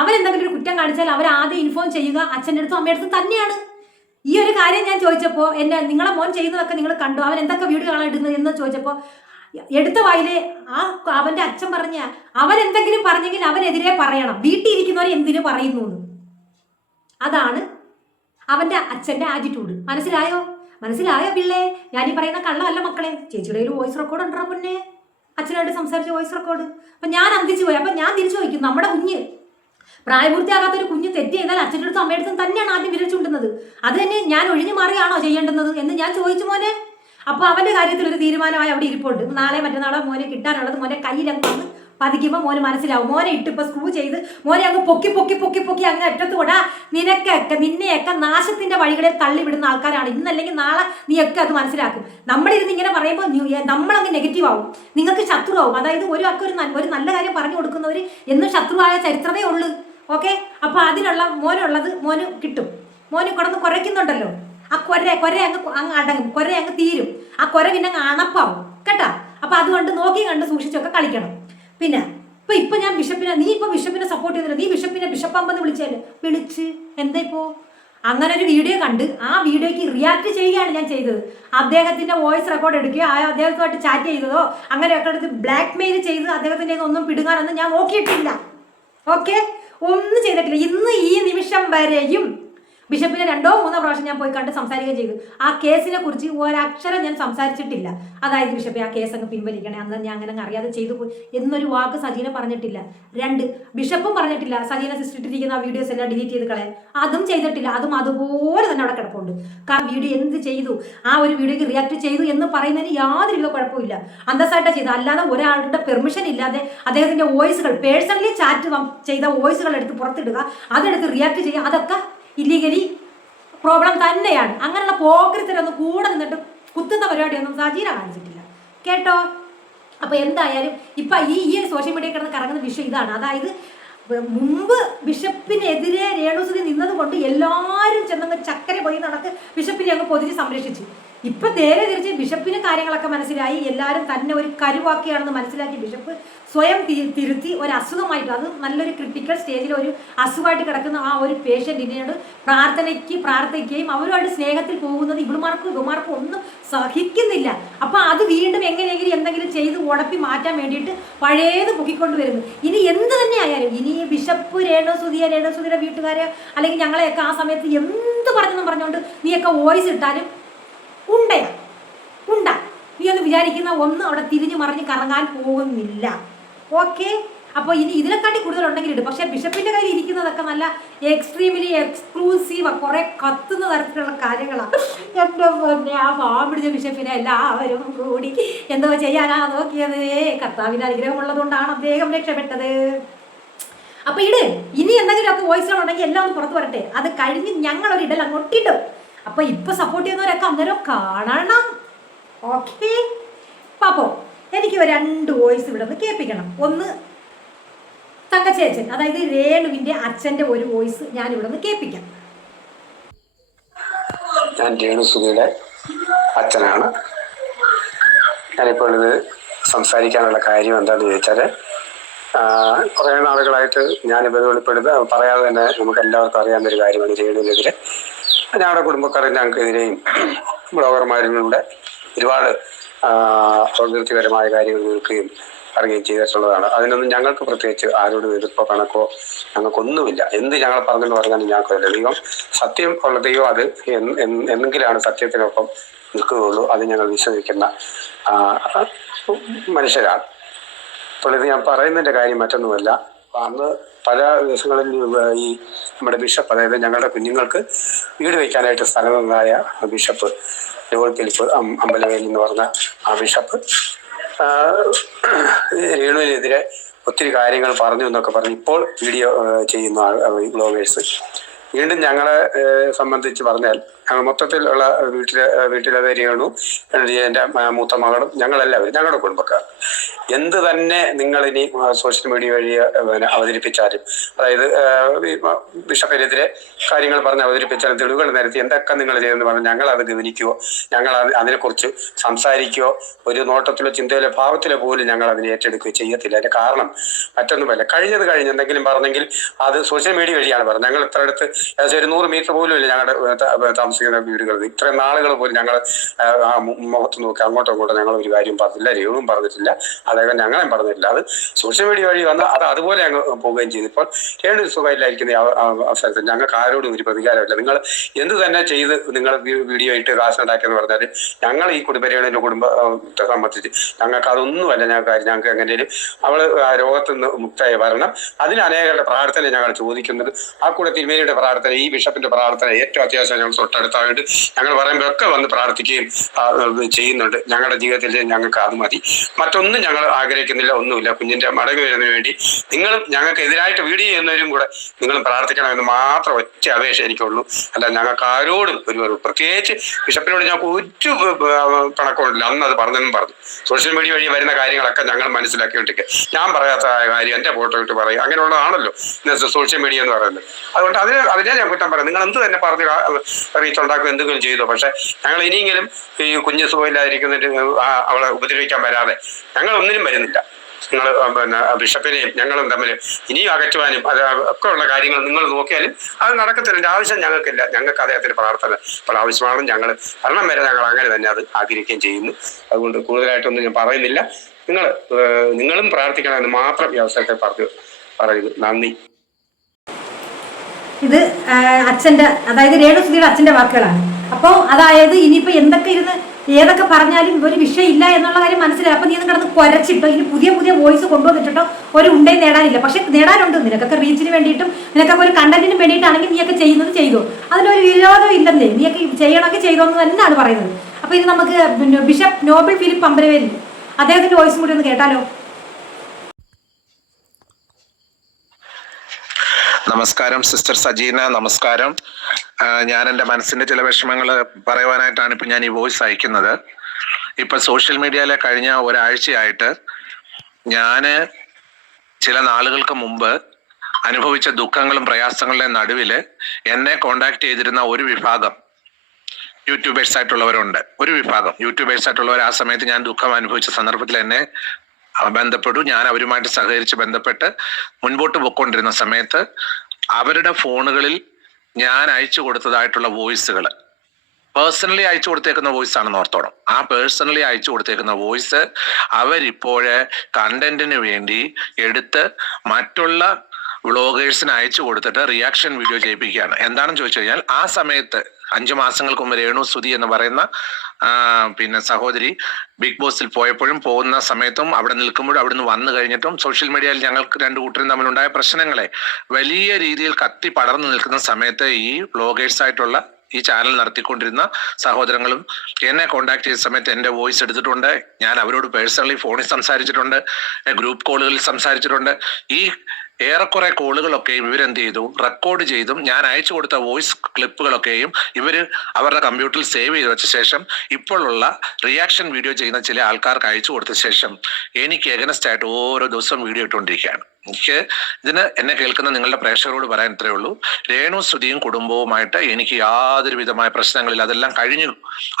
അവൻ എന്തെങ്കിലും ഒരു കുറ്റം കാണിച്ചാൽ അവർ ആദ്യം ഇൻഫോം ചെയ്യുക അച്ഛൻ്റെ അടുത്തും അമ്മയുടെ അടുത്തും തന്നെയാണ്. ഈ ഒരു കാര്യം ഞാൻ ചോദിച്ചപ്പോൾ നിങ്ങളെ മോൻ ചെയ്യുന്നതൊക്കെ നിങ്ങൾ കണ്ടു, അവൻ എന്തൊക്കെ വീഡിയോ കാണാൻ ഇടുന്നത് എന്ന് ചോദിച്ചപ്പോൾ എടുത്ത വായില് അവന്റെ അച്ഛൻ പറഞ്ഞ അവൻ എന്തെങ്കിലും പറഞ്ഞെങ്കിൽ അവനെതിരെ പറയണം, വീട്ടിൽ ഇരിക്കുന്നവരെ എന്തിനു പറയുന്നു എന്ന്. അതാണ് അവന്റെ അച്ഛന്റെ ആറ്റിറ്റ്യൂഡ്. മനസ്സിലായോ പിള്ളേ? ഞാനീ പറയുന്ന കള്ളമല്ല മക്കളെ. ചേച്ചിയുടെ ഒരു വോയിസ് റെക്കോർഡ് ഉണ്ടോ മുന്നേ? അച്ഛനായിട്ട് സംസാരിച്ച വോയിസ് റെക്കോർഡ്. അപ്പൊ ഞാൻ അന്തിച്ചു പോയി. അപ്പൊ ഞാൻ തിരിച്ചു ചോദിക്കും, നമ്മുടെ കുഞ്ഞ് പ്രായപൂർത്തിയാകാത്ത ഒരു കുഞ്ഞ് തെറ്റ് ചെയ്താൽ അച്ഛൻ്റെ അടുത്തും അമ്മയുടെ അടുത്തും തന്നെയാണ് ആദ്യം വിരൽ ചൂണ്ടുന്നത്. അത് തന്നെ ഞാൻ ഒഴിഞ്ഞു മാറിയാണോ ചെയ്യേണ്ടുന്നത് എന്ന് ഞാൻ ചോദിച്ചു മോനെ. അപ്പൊ അവന്റെ കാര്യത്തിൽ ഒരു തീരുമാനമായി അവിടെ ഇരിപ്പുണ്ട്. നാളെ മറ്റന്നാളോ മോനെ കിട്ടാനുള്ളത് മോനെ കയ്യിലങ്ങ് വന്ന് പതിക്കുമ്പോൾ മോന് മനസ്സിലാവും. മോനെ ഇട്ടിപ്പോൾ സ്ക്രൂ ചെയ്ത് മോനെ അങ്ങ് പൊക്കി അങ്ങ് അറ്റത്ത് വിടാ. നിന്നെയൊക്കെ നാശത്തിന്റെ വഴികളിൽ തള്ളിവിടുന്ന ആൾക്കാരാണ്. ഇന്നല്ലെങ്കിൽ നാളെ നീയൊക്കെ അത് മനസ്സിലാക്കും. നമ്മളിരുന്ന് ഇങ്ങനെ പറയുമ്പോൾ നമ്മളങ്ങ് നെഗറ്റീവ് ആവും, നിങ്ങൾക്ക് ശത്രുവാകും. അതായത് ഒരാൾക്ക് ഒരു നല്ല കാര്യം പറഞ്ഞു കൊടുക്കുന്നവർ എന്നും ശത്രുവായ ചരിത്രമേ ഉള്ളൂ. ഓക്കെ, അപ്പൊ അതിനുള്ള മോനുള്ളത് മോന് കിട്ടും. മോന് കിടന്ന് കുരയ്ക്കുന്നുണ്ടല്ലോ, ആ കൊര അങ്ങ് അടങ്ങും, കൊര അങ്ങ് തീരും. ആ കൊര പിന്നെ അങ്ങ് അണപ്പാവും കേട്ടാ. അപ്പൊ അതുകൊണ്ട് നോക്കി കണ്ട് സൂക്ഷിച്ചൊക്കെ കളിക്കണം. പിന്നെ ഇപ്പൊ ഞാൻ നീ ഇപ്പൊ ബിഷപ്പിനെ സപ്പോർട്ട് ചെയ്യുന്നില്ല, നീ ബിഷപ്പിനെ ബിഷപ്പാമ്പെന്ന് വിളിച്ച് എന്താ ഇപ്പോ? അങ്ങനെ ഒരു വീഡിയോ കണ്ട് ആ വീഡിയോയ്ക്ക് റിയാക്ട് ചെയ്യുകയാണ് ഞാൻ ചെയ്തത്. അദ്ദേഹത്തിന്റെ വോയിസ് റെക്കോർഡ് എടുക്കുകയോ അദ്ദേഹത്തുമായിട്ട് ചാറ്റ് ചെയ്തതോ അങ്ങനെയൊക്കെ എടുത്ത് ബ്ലാക്ക് മെയിൽ ചെയ്ത് അദ്ദേഹത്തിന്റെ ഒന്നും പിടുങ്ങാനൊന്നും ഞാൻ നോക്കിയിട്ടില്ല. ഓക്കെ, ഒന്നും ചെയ്തിട്ടില്ല. ഇന്ന് ഈ നിമിഷം വരെയും ബിഷപ്പിനെ 2-3 പ്രാവശ്യം ഞാൻ പോയി കണ്ട് സംസാരിക്കുകയും ചെയ്തു. ആ കേസിനെ കുറിച്ച് ഒരക്ഷരം ഞാൻ സംസാരിച്ചിട്ടില്ല. അതായത് ബിഷപ്പെ ആ കേസ് അങ്ങ് പിൻവലിക്കണേ, അന്ന് ഞാൻ അങ്ങനെ അറിയാതെ ചെയ്തു പോയി എന്നൊരു വാക്ക് സജീന പറഞ്ഞിട്ടില്ല. 2 ബിഷപ്പും പറഞ്ഞിട്ടില്ല സജീന സിസ്റ്ററിട്ടിരിക്കുന്ന ആ വീഡിയോസ് എല്ലാം ഡിലീറ്റ് ചെയ്ത് കളയാൻ. അതും ചെയ്തിട്ടില്ല. അതും അതുപോലെ തന്നെ അവിടെ കിടപ്പുണ്ട്. വീഡിയോ എന്ത് ചെയ്തു, ആ ഒരു വീഡിയോക്ക് റിയാക്ട് ചെയ്തു എന്ന് പറയുന്നതിന് യാതൊരു കുഴപ്പമില്ല. അന്തസ്സായിട്ടാണ് ചെയ്തത്. അല്ലാതെ ഒരാളുടെ പെർമിഷൻ ഇല്ലാതെ അദ്ദേഹത്തിന്റെ വോയിസുകൾ പേഴ്സണലി ചാറ്റ് ചെയ്ത വോയിസുകൾ എടുത്ത് പുറത്തിടുക, അതെടുത്ത് റിയാക്ട് ചെയ്യുക, അതൊക്കെ ഇല്ലീഗലി പ്രോബ്ലം തന്നെയാണ്. അങ്ങനെയുള്ള പോക്കൃത്തരൊന്നും കൂടെ നിന്നിട്ട് കുത്തുന്ന പരിപാടിയൊന്നും സജീന കാണിച്ചിട്ടില്ല കേട്ടോ. അപ്പൊ എന്തായാലും ഇപ്പൊ ഈ സോഷ്യൽ മീഡിയയിൽ കിടന്ന് കറങ്ങുന്ന വിഷയം ഇതാണ്. അതായത് മുമ്പ് ബിഷപ്പിനെതിരെ രേണുസുതി നിന്നത് കൊണ്ട് എല്ലാവരും ചെന്നങ്ങ് ചക്കര പോയി നടക്ക് ബിഷപ്പിനെ അങ്ങ് പൊതിച്ച് സംരക്ഷിച്ചു. ഇപ്പൊ നേരെ തിരിച്ച് ബിഷപ്പിന് കാര്യങ്ങളൊക്കെ മനസ്സിലായി, എല്ലാവരും തന്നെ ഒരു കരുവാക്കിയാണെന്ന് മനസ്സിലാക്കി ബിഷപ്പ് സ്വയം തിരുത്തി ഒരു അസുഖമായിട്ട്, അത് നല്ലൊരു ക്രിട്ടിക്കൽ സ്റ്റേജിൽ ഒരു അസുഖമായിട്ട് കിടക്കുന്ന ആ ഒരു പേഷ്യൻറ്റിനോട് പ്രാർത്ഥിക്കുകയും അവരുമായിട്ട് സ്നേഹത്തിൽ പോകുന്നത് ഇവളുമാർക്കും ഒന്നും സഹിക്കുന്നില്ല. അപ്പൊ അത് വീണ്ടും എങ്ങനെയെങ്കിലും എന്തെങ്കിലും ചെയ്ത് ഉടപ്പി മാറ്റാൻ വേണ്ടിയിട്ട് പഴയത് പൊക്കിക്കൊണ്ട് വരുന്നു. ഇനി എന്ത് തന്നെ ആയാലും ഇനി ബിഷപ്പ് രേണുസുതിയുടെ വീട്ടുകാരെ അല്ലെങ്കിൽ ഞങ്ങളെയൊക്കെ ആ സമയത്ത് എന്ത് പറഞ്ഞുകൊണ്ട് നീയൊക്കെ വോയിസ് ഇട്ടാലും ഉണ്ടാ നീ ഒന്ന് വിചാരിക്കുന്ന ഒന്നും അവിടെ തിരിഞ്ഞു മറിഞ്ഞ് കറങ്ങാൻ പോകുന്നില്ല. ഓക്കെ, അപ്പോൾ ഇനി ഇതിനെക്കാട്ടി കൂടുതലുണ്ടെങ്കിൽ ഇടും. പക്ഷേ ബിഷപ്പിന്റെ കയ്യിൽ ഇരിക്കുന്നതൊക്കെ നല്ല എക്സ്ട്രീമിലി എക്സ്ക്ലൂസീവ് കുറെ കത്തുന്ന തരത്തിലുള്ള കാര്യങ്ങളാണ്. എൻ്റെ ആ പാമ്പിടിച്ച ബിഷപ്പിനെ എല്ലാവരും കൂടി എന്തോ ചെയ്യാനാ നോക്കിയത്. കർത്താവിന്റെ അനുഗ്രഹമുള്ളതുകൊണ്ടാണ് അദ്ദേഹം രക്ഷപ്പെട്ടത്. അപ്പൊ ഇനി എന്തെങ്കിലുമൊക്കെ വോയിസുകളുണ്ടെങ്കിൽ എല്ലാം ഒന്ന് പുറത്തു വരട്ടെ. അത് കഴിഞ്ഞ് ഞങ്ങളൊരു ഇടൽ അങ്ങോട്ടിടും. അപ്പൊ ഇപ്പൊ സപ്പോർട്ട് ചെയ്യുന്നവരൊക്കെ അന്നേരം കാണണം. ഓക്കെ. പാപ്പോ, എനിക്ക് 2 വോയിസ് ഇവിടെ നിന്ന് കേൾപ്പിക്കണം. ഒന്ന് തങ്കച്ചേച്ചൻ, അതായത് രേണുവിന്റെ അച്ഛന്റെ ഒരു വോയിസ് ഞാൻ ഇവിടെ നിന്ന് കേൾപ്പിക്കാം. ഞാൻ രേണു സുധിയുടെ അച്ഛനാണ്. ഞാനിപ്പോൾ ഇത് സംസാരിക്കാനുള്ള കാര്യം എന്താണെന്ന് ചോദിച്ചാൽ, കുറേ നാളുകളായിട്ട് ഞാനിപ്പോൾ വെളിപ്പെടുത്തുക പറയാതെ തന്നെ നമുക്ക് എല്ലാവർക്കും അറിയാവുന്നൊരു കാര്യമാണ്. രേണുവിനെതിരെ ഞങ്ങളുടെ കുടുംബക്കാരും ഞങ്ങൾക്കെതിരെയും ബ്ലോഗർമാരിലൂടെ ഒരുപാട് പ്രകൃതിപരമായ കാര്യങ്ങൾ നിൽക്കുകയും പറയുകയും ചെയ്തിട്ടുള്ളതാണ്. അതിനൊന്നും ഞങ്ങൾക്ക് പ്രത്യേകിച്ച് ആരോടും എതിർപ്പോ കണക്കോ ഞങ്ങൾക്കൊന്നുമില്ല. എന്ത് ഞങ്ങൾ പറഞ്ഞെന്ന് പറഞ്ഞാലും ഞങ്ങൾക്കല്ല. ദൈവം സത്യം ഉള്ള ദൈവം, അത് എന്നെങ്കിലാണ് സത്യത്തിനൊപ്പം നിൽക്കുകയുള്ളൂ. അത് ഞങ്ങൾ വിശ്വസിക്കുന്ന മനുഷ്യരാണ്. അപ്പോൾ ഇത് ഞാൻ പറയുന്നതിൻ്റെ കാര്യം മറ്റൊന്നുമല്ല. അന്ന് പല ദിവസങ്ങളിൽ ഈ നമ്മുടെ ബിഷപ്പ്, അതായത് ഞങ്ങളുടെ കുഞ്ഞുങ്ങൾക്ക് വീട് വയ്ക്കാനായിട്ട് സ്ഥലമായ ബിഷപ്പ് ജോൾ ഫിലിപ്പ് അമ്പലവേൽ എന്ന് പറഞ്ഞ ആ ബിഷപ്പ് രേണുവിനെതിരെ ഒത്തിരി കാര്യങ്ങൾ പറഞ്ഞു എന്നൊക്കെ പറഞ്ഞ് ഇപ്പോൾ വീഡിയോ ചെയ്യുന്ന ബ്ലോഗേഴ്സ് വീണ്ടും ഞങ്ങളെ സംബന്ധിച്ച് പറഞ്ഞാൽ, ഞങ്ങൾ മൊത്തത്തിലുള്ള വീട്ടിലെ രേണു, എൻ്റെ മൂത്ത മകളും, ഞങ്ങളെല്ലാവരും ഞങ്ങളുടെ കുടുംബക്കാർ. എന്ത് തന്നെ നിങ്ങളിനി സോഷ്യൽ മീഡിയ വഴി അവതരിപ്പിച്ചാലും, അതായത് ബിഷപ്പിനെതിരെ കാര്യങ്ങൾ പറഞ്ഞ് അവതരിപ്പിച്ചാലും, തെളിവുകൾ നിരത്തി എന്തൊക്കെ നിങ്ങൾ ചെയ്തെന്ന് പറഞ്ഞാൽ ഞങ്ങൾ അത് ഗവനിക്കുകയോ ഞങ്ങൾ അതിനെക്കുറിച്ച് സംസാരിക്കുകയോ ഒരു നോട്ടത്തിലോ ചിന്തയിലോ ഭാവത്തിലോ പോലും ഞങ്ങൾ അതിനെ ഏറ്റെടുക്കുകയോ ചെയ്യത്തില്ല. അതിൻ്റെ കാരണം മറ്റൊന്നുമല്ല, കഴിഞ്ഞെന്തെങ്കിലും പറഞ്ഞെങ്കിൽ അത് സോഷ്യൽ മീഡിയ വഴിയാണ് പറഞ്ഞത്. ഞങ്ങൾ ഇത്ര അടുത്ത് ഏകദേശം 100 മീറ്റർ പോലും ഇല്ല ഞങ്ങളുടെ താമസിക്കുന്ന വീടുകൾ. ഇത്രയും നാളുകൾ പോലും ഞങ്ങൾ മുഖത്ത് നോക്കി അങ്ങോട്ടും ഇങ്ങോട്ടും ഞങ്ങൾ ഒരു കാര്യം പറഞ്ഞില്ല, രേണുവും പറഞ്ഞിട്ടില്ല, അദ്ദേഹം ഞങ്ങളെയും പറഞ്ഞിട്ടില്ല. അത് സോഷ്യൽ മീഡിയ വഴി വന്ന് അത് അതുപോലെ അങ്ങ് പോവുകയും ചെയ്തു. ഇപ്പോൾ രേണു സുഖമില്ലായിരിക്കുന്ന അവസരത്തിൽ ഞങ്ങൾക്ക് ആരോടും ഒരു പ്രതികാരമില്ല. നിങ്ങൾ എന്ത് തന്നെ ചെയ്ത് നിങ്ങൾ വീഡിയോ ഇട്ട് കാശുണ്ടാക്കിയെന്ന് പറഞ്ഞാൽ ഞങ്ങൾ ഈ രേണുവിൻ്റെ കുടുംബത്തെ സംബന്ധിച്ച് ഞങ്ങൾക്ക് അതൊന്നുമല്ല. ഞങ്ങൾക്ക് എങ്ങനെയും അവൾ രോഗത്തു നിന്ന് മുക്തമായി വരണം. അതിന് അനേകരുടെ പ്രാർത്ഥന ഞങ്ങൾ ചോദിക്കുന്നത്. ആ കൂടെ തിരുമേനിയുടെ പ്രാർത്ഥന, ഈ ബിഷപ്പിന്റെ പ്രാർത്ഥന ഏറ്റവും അത്യാവശ്യം. ഞങ്ങൾ തൊട്ടടുത്തായിട്ട് ഞങ്ങൾ പറയുമ്പോഴൊക്കെ വന്ന് പ്രാർത്ഥിക്കുകയും ചെയ്യുന്നുണ്ട്. ഞങ്ങളുടെ ജീവിതത്തിൽ ഞങ്ങൾക്ക് അത് മതി, മറ്റൊന്നും ഞങ്ങൾ ആഗ്രഹിക്കുന്നില്ല, ഒന്നുമില്ല. കുഞ്ഞിന്റെ മടങ്ങി വരുന്നതിന് വേണ്ടി നിങ്ങളും ഞങ്ങൾക്ക് എതിരായിട്ട് വീഡിയോ ചെയ്യുന്നവരും കൂടെ നിങ്ങളും പ്രാർത്ഥിക്കണമെന്ന് മാത്രം ഒറ്റ അപേക്ഷ എനിക്കുള്ളൂ. അല്ല ഞങ്ങൾക്ക് ആരോടും പ്രത്യേകിച്ച് ബിഷപ്പിനോട് ഞങ്ങൾക്ക് ഒരു പിണക്കമില്ല. അന്ന് അത് പറഞ്ഞെന്നും പറഞ്ഞു. സോഷ്യൽ മീഡിയ വഴി വരുന്ന കാര്യങ്ങളൊക്കെ ഞങ്ങൾ മനസ്സിലാക്കിക്കൊണ്ടിരിക്കുക. ഞാൻ പറയാത്ത കാര്യം എൻ്റെ ഫോട്ടോ ഇട്ട് പറയും, അങ്ങനെയുള്ളതാണല്ലോ സോഷ്യൽ മീഡിയ എന്ന് പറയുന്നത്. അതുകൊണ്ട് അതിനെ ഞാൻ കുറ്റം പറയാം. നിങ്ങൾ എന്ത് തന്നെ പറഞ്ഞ് റീച്ച് ഉണ്ടാക്കും, എന്തെങ്കിലും ചെയ്തോ. പക്ഷെ ഞങ്ങൾ ഇനിയെങ്കിലും ഈ കുഞ്ഞ് സുഖമില്ലാതിരിക്കുന്നതിന് അവളെ ഉപദ്രവിക്കാൻ വരാതെ ഞങ്ങൾ ഒന്നിനും വരുന്നില്ല. നിങ്ങൾ ബിഷപ്പിനെയും ഞങ്ങളും തമ്മിൽ ഇനിയും അകറ്റുവാനും അത് ഒക്കെ ഉള്ള കാര്യങ്ങൾ നിങ്ങൾ നോക്കിയാലും അത് നടക്കത്തില്ല. ആവശ്യം ഞങ്ങൾക്കില്ല. ഞങ്ങൾക്ക് അദ്ദേഹത്തിന് പ്രാർത്ഥന ഇപ്പോൾ ആവശ്യമാണ്. ഞങ്ങൾ മരണം വരെ ഞങ്ങൾ അങ്ങനെ തന്നെ അത് ആഗ്രഹിക്കുകയും ചെയ്യുന്നു. അതുകൊണ്ട് കൂടുതലായിട്ടൊന്നും ഞാൻ പറയുന്നില്ല. നിങ്ങളും പ്രാർത്ഥിക്കണമെന്ന് മാത്രം ഈ അവസരത്തെ പറയുന്നു. നന്ദി. ഇത് അച്ഛൻ്റെ, അതായത് രേണു സുധിയുടെ അച്ഛൻ്റെ വാക്കുകളാണ്. അപ്പോൾ അതായത് ഇനിയിപ്പോൾ എന്തൊക്കെ ഇരുന്ന് ഏതൊക്കെ പറഞ്ഞാലും ഒരു വിഷയമില്ല എന്നുള്ള കാര്യം മനസ്സിലായി. അപ്പം നീ ഒന്ന് കിടന്ന് കുരച്ചിട്ടോ ഇനി പുതിയ വോയിസ് കൊണ്ടുവന്നിട്ടോ ഒരു ഉണ്ടേ നേടാനില്ല. പക്ഷെ നേടാനുണ്ട്. നിനക്കൊക്കെ റീച്ചിന് വേണ്ടിയിട്ടും നിനക്കൊക്കെ ഒരു കണ്ടന്റിന് വേണ്ടിയിട്ടാണെങ്കിൽ നീയൊക്കെ ചെയ്യുന്നത് ചെയ്തോ, അതിനൊരു വിരോധം ഇല്ലെന്നേ. നീയൊക്കെ ചെയ്യണമെങ്കിൽ ചെയ്തോ എന്ന് തന്നെയാണ് പറയുന്നത്. അപ്പോൾ ഇത് നമുക്ക് ബിഷപ്പ് നോബിൾ ഫിലിപ്പ് അമ്പലവേലിൽ അദ്ദേഹത്തിൻ്റെ വോയിസും കൂടി ഒന്ന് കേട്ടാലോ. നമസ്കാരം സിസ്റ്റർ സജീന, നമസ്കാരം. ഞാൻ എൻ്റെ മനസ്സിന്റെ ചില വിഷമങ്ങൾ പറയുവാനായിട്ടാണ് ഇപ്പം ഞാൻ ഈ വോയിസ് അയക്കുന്നത്. ഇപ്പൊ സോഷ്യൽ മീഡിയയിലെ കഴിഞ്ഞ ഒരാഴ്ചയായിട്ട് ഞാൻ ചില നാളുകൾക്ക് മുമ്പ് അനുഭവിച്ച ദുഃഖങ്ങളും പ്രയാസങ്ങളുടെ നടുവിൽ എന്നെ കോണ്ടാക്ട് ചെയ്തിരുന്ന ഒരു വിഭാഗം യൂട്യൂബേഴ്സ് ആയിട്ടുള്ളവരുണ്ട്. ഒരു വിഭാഗം യൂട്യൂബേഴ്സ് ആയിട്ടുള്ളവർ ആ സമയത്ത് ഞാൻ ദുഃഖം അനുഭവിച്ച സന്ദർഭത്തിൽ എന്നെ ബന്ധപ്പെട്ടു. ഞാൻ അവരുമായിട്ട് സഹകരിച്ച് ബന്ധപ്പെട്ട് മുൻപോട്ട് പോയിക്കൊണ്ടിരുന്ന സമയത്ത് അവരുടെ ഫോണുകളിൽ ഞാൻ അയച്ചു കൊടുത്തതായിട്ടുള്ള വോയിസുകൾ, പേഴ്സണലി അയച്ചു കൊടുത്തേക്കുന്ന വോയിസ് ആണെന്ന് ഓർത്തോണം. ആ പേഴ്സണലി അയച്ചു കൊടുത്തേക്കുന്ന വോയിസ് അവരിപ്പോഴ് കണ്ടന്റിന് വേണ്ടി എടുത്ത് മറ്റുള്ള വ്ളോഗേഴ്സിന് അയച്ചു കൊടുത്തിട്ട് റിയാക്ഷൻ വീഡിയോ ചെയ്യിപ്പിക്കുകയാണ്. എന്താണെന്ന് ചോദിച്ചു കഴിഞ്ഞാൽ, ആ സമയത്ത് 5 മാസങ്ങൾക്ക് മുമ്പ് രേണു സുധി എന്ന് പറയുന്ന സഹോദരി ബിഗ് ബോസിൽ പോയപ്പോഴും പോകുന്ന സമയത്തും അവിടെ നിൽക്കുമ്പോഴും അവിടുന്ന് വന്നു കഴിഞ്ഞിട്ടും സോഷ്യൽ മീഡിയയിൽ ഞങ്ങൾക്ക് 2 കൂട്ടരും തമ്മിലുണ്ടായ പ്രശ്നങ്ങളെ വലിയ രീതിയിൽ കത്തി പടർന്നു നിൽക്കുന്ന സമയത്ത് ഈ വ്ളോഗേഴ്സ് ആയിട്ടുള്ള ഈ ചാനൽ നടത്തിക്കൊണ്ടിരുന്ന സഹോദരങ്ങളും എന്നെ കോണ്ടാക്ട് ചെയ്ത സമയത്ത് എൻ്റെ വോയിസ് എടുത്തിട്ടുണ്ട്. ഞാൻ അവരോട് പേഴ്സണലി ഫോണിൽ സംസാരിച്ചിട്ടുണ്ട്, ഗ്രൂപ്പ് കോളുകളിൽ സംസാരിച്ചിട്ടുണ്ട്. ഈ ഏറെക്കുറെ കോളുകളൊക്കെയും ഇവരെന്ത് ചെയ്തു, റെക്കോർഡ് ചെയ്തും ഞാൻ അയച്ചു കൊടുത്ത വോയിസ് ക്ലിപ്പുകളൊക്കെയും ഇവര് അവരുടെ കമ്പ്യൂട്ടറിൽ സേവ് ചെയ്ത് വെച്ച ശേഷം ഇപ്പോഴുള്ള റിയാക്ഷൻ വീഡിയോ ചെയ്യുന്ന ചില ആൾക്കാർക്ക് അയച്ചു കൊടുത്ത ശേഷം എനിക്ക് എഗനസ്റ്റ് ആയിട്ട് ഓരോ ദിവസവും വീഡിയോ ഇട്ടുകൊണ്ടിരിക്കുകയാണ്. എനിക്ക് ഇതിന് എന്നെ കേൾക്കുന്ന നിങ്ങളുടെ പ്രേക്ഷകരോട് പറയാൻ ഇത്രയേ ഉള്ളൂ, രേണു സുധിയും കുടുംബവുമായിട്ട് എനിക്ക് യാതൊരു വിധമായ പ്രശ്നങ്ങളില്ല. അതെല്ലാം കഴിഞ്ഞു,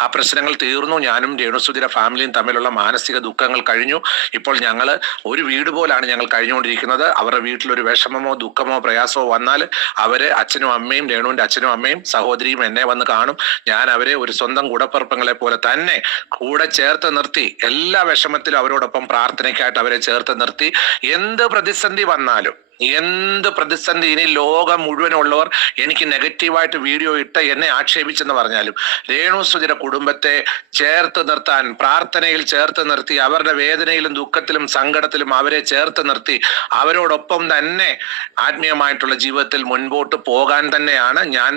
ആ പ്രശ്നങ്ങൾ തീർന്നു. ഞാനും രേണു സുധിയുടെ ഫാമിലിയും തമ്മിലുള്ള മാനസിക ദുഃഖങ്ങൾ കഴിഞ്ഞു. ഇപ്പോൾ ഞങ്ങൾ ഒരു വീട് പോലാണ് ഞങ്ങൾ കഴിഞ്ഞുകൊണ്ടിരിക്കുന്നത്. അവരുടെ വീട്ടിലൊരു വിഷമമോ ദുഃഖമോ പ്രയാസമോ വന്നാൽ അവര് അച്ഛനും അമ്മയും, രേണുവിന്റെ അച്ഛനും അമ്മയും സഹോദരിയും എന്നെ വന്ന് കാണും. ഞാൻ അവരെ ഒരു സ്വന്തം കൂടപ്പിറപ്പങ്ങളെ പോലെ തന്നെ കൂടെ ചേർത്ത് നിർത്തി, എല്ലാ വിഷമത്തിലും അവരോടൊപ്പം പ്രാർത്ഥനയ്ക്കായിട്ട് അവരെ ചേർത്ത് നിർത്തി. എന്ത് പ്രതിസന്ധി വന്നാലും, എന്ത് പ്രതിസന്ധി, ഇനി ലോകം മുഴുവനുള്ളവർ എനിക്ക് നെഗറ്റീവായിട്ട് വീഡിയോ ഇട്ട് എന്നെ ആക്ഷേപിച്ചെന്ന് പറഞ്ഞാലും രേണു സുധിയുടെ കുടുംബത്തെ ചേർത്ത് നിർത്താൻ, പ്രാർത്ഥനയിൽ ചേർത്ത് നിർത്തി, അവരുടെ വേദനയിലും ദുഃഖത്തിലും സങ്കടത്തിലും അവരെ ചേർത്ത് നിർത്തി അവരോടൊപ്പം തന്നെ ആത്മീയമായിട്ടുള്ള ജീവിതത്തിൽ മുൻപോട്ട് പോകാൻ തന്നെയാണ് ഞാൻ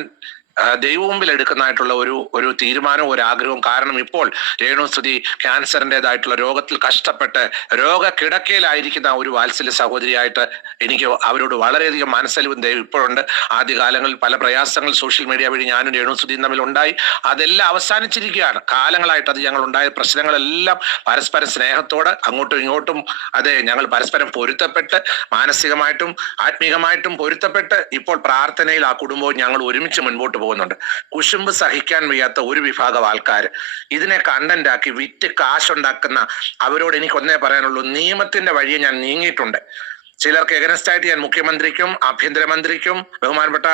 ദൈവമുമ്പിൽ എടുക്കുന്നതായിട്ടുള്ള ഒരു തീരുമാനവും ഒരു ആഗ്രഹവും. കാരണം ഇപ്പോൾ രേണു സുധി ക്യാൻസറിൻ്റെതായിട്ടുള്ള രോഗത്തിൽ കഷ്ടപ്പെട്ട് രോഗക്കിടക്കയിലായിരിക്കുന്ന ഒരു വാത്സല്യ സഹോദരിയായിട്ട് എനിക്ക് അവരോട് വളരെയധികം മനസ്സലിവും ദൈവം ഇപ്പോഴുണ്ട്. ആദ്യകാലങ്ങളിൽ പല പ്രയാസങ്ങൾ സോഷ്യൽ മീഡിയ വഴി ഞാനും രേണു സുധിയും തമ്മിൽ ഉണ്ടായി. അതെല്ലാം അവസാനിച്ചിരിക്കുകയാണ്. കാലങ്ങളായിട്ട് അത് ഞങ്ങൾ ഉണ്ടായ പ്രശ്നങ്ങളെല്ലാം പരസ്പര സ്നേഹത്തോടെ അങ്ങോട്ടും ഇങ്ങോട്ടും ഞങ്ങൾ പരസ്പരം പൊരുത്തപ്പെട്ട്, മാനസികമായിട്ടും ആത്മീകമായിട്ടും പൊരുത്തപ്പെട്ട് ഇപ്പോൾ പ്രാർത്ഥനയിൽ ആ കുടുംബവും ഞങ്ങൾ ഒരുമിച്ച് മുൻപോട്ട് പോകുന്നുണ്ട്. കുശുമ്പ് സഹിക്കാൻ വയ്യാത്ത ഒരു വിഭാഗം ആൾക്കാർ ഇതിനെ കണ്ടന്റ് ആക്കി വിറ്റ് കാശുണ്ടാക്കുന്ന അവരോട് എനിക്ക് ഒന്നേ പറയാനുള്ളൂ, നിയമത്തിന്റെ വഴിയെ ഞാൻ നീങ്ങിയിട്ടുണ്ട്. ചിലർക്ക് എഗനസ്റ്റ് ആയിട്ട് ഞാൻ മുഖ്യമന്ത്രിക്കും ആഭ്യന്തരമന്ത്രിക്കും ബഹുമാനപ്പെട്ട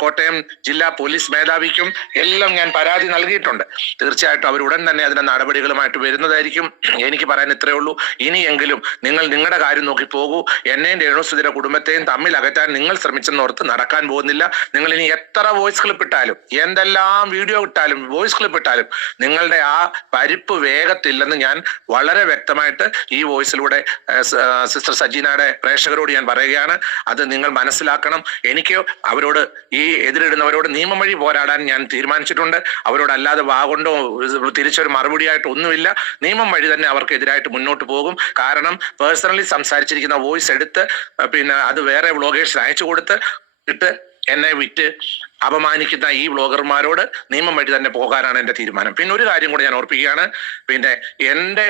കോട്ടയം ജില്ലാ പോലീസ് മേധാവിക്കും എല്ലാം ഞാൻ പരാതി നൽകിയിട്ടുണ്ട്. തീർച്ചയായിട്ടും അവർ ഉടൻ തന്നെ അതിന്റെ നടപടികളുമായിട്ട് വരുന്നതായിരിക്കും. എനിക്ക് പറയാൻ ഇത്രയേ ഉള്ളൂ, ഇനിയെങ്കിലും നിങ്ങൾ നിങ്ങളുടെ കാര്യം നോക്കി പോകൂ. എന്നെയും രേണു സുധിയുടെ കുടുംബത്തെയും തമ്മിൽ അകറ്റാൻ നിങ്ങൾ ശ്രമിച്ചെന്നോർത്ത് നടക്കാൻ പോകുന്നില്ല. നിങ്ങൾ ഇനി എത്ര വോയിസ് ക്ലിപ്പ് ഇട്ടാലും, എന്തെല്ലാം വീഡിയോ ഇട്ടാലും, വോയിസ് ക്ലിപ്പ് ഇട്ടാലും നിങ്ങളുടെ ആ പരിപ്പ് വേഗത്തില്ലെന്ന് ഞാൻ വളരെ വ്യക്തമായിട്ട് ഈ വോയിസിലൂടെ സിസ്റ്റർ സജീനയുടെ പ്രേക്ഷകരോട് ഞാൻ പറയുകയാണ്. അത് നിങ്ങൾ മനസ്സിലാക്കണം. എനിക്ക് അവരോട്, ഈ എതിരിടുന്നവരോട് നിയമം വഴി പോരാടാൻ ഞാൻ തീരുമാനിച്ചിട്ടുണ്ട്. അവരോട് അല്ലാതെ വാഗൊണ്ടോ തിരിച്ചൊരു മറുപടിയായിട്ട് ഒന്നുമില്ല. നിയമം വഴി തന്നെ അവർക്ക് എതിരായിട്ട് മുന്നോട്ട് പോകും. കാരണം പേഴ്സണലി സംസാരിച്ചിരിക്കുന്ന വോയിസ് എടുത്ത് പിന്നെ അത് വേറെ വ്ളോഗേഴ്സിന് അയച്ചു കൊടുത്ത് ഇട്ട് എന്നെ വിറ്റ് അപമാനിക്കുന്ന ഈ വ്ളോഗർമാരോട് നിയമം വഴി തന്നെ പോകാനാണ് എൻ്റെ തീരുമാനം. പിന്നെ ഒരു കാര്യം കൂടെ ഞാൻ ഓർപ്പിക്കുകയാണ്. പിന്നെ എൻ്റെ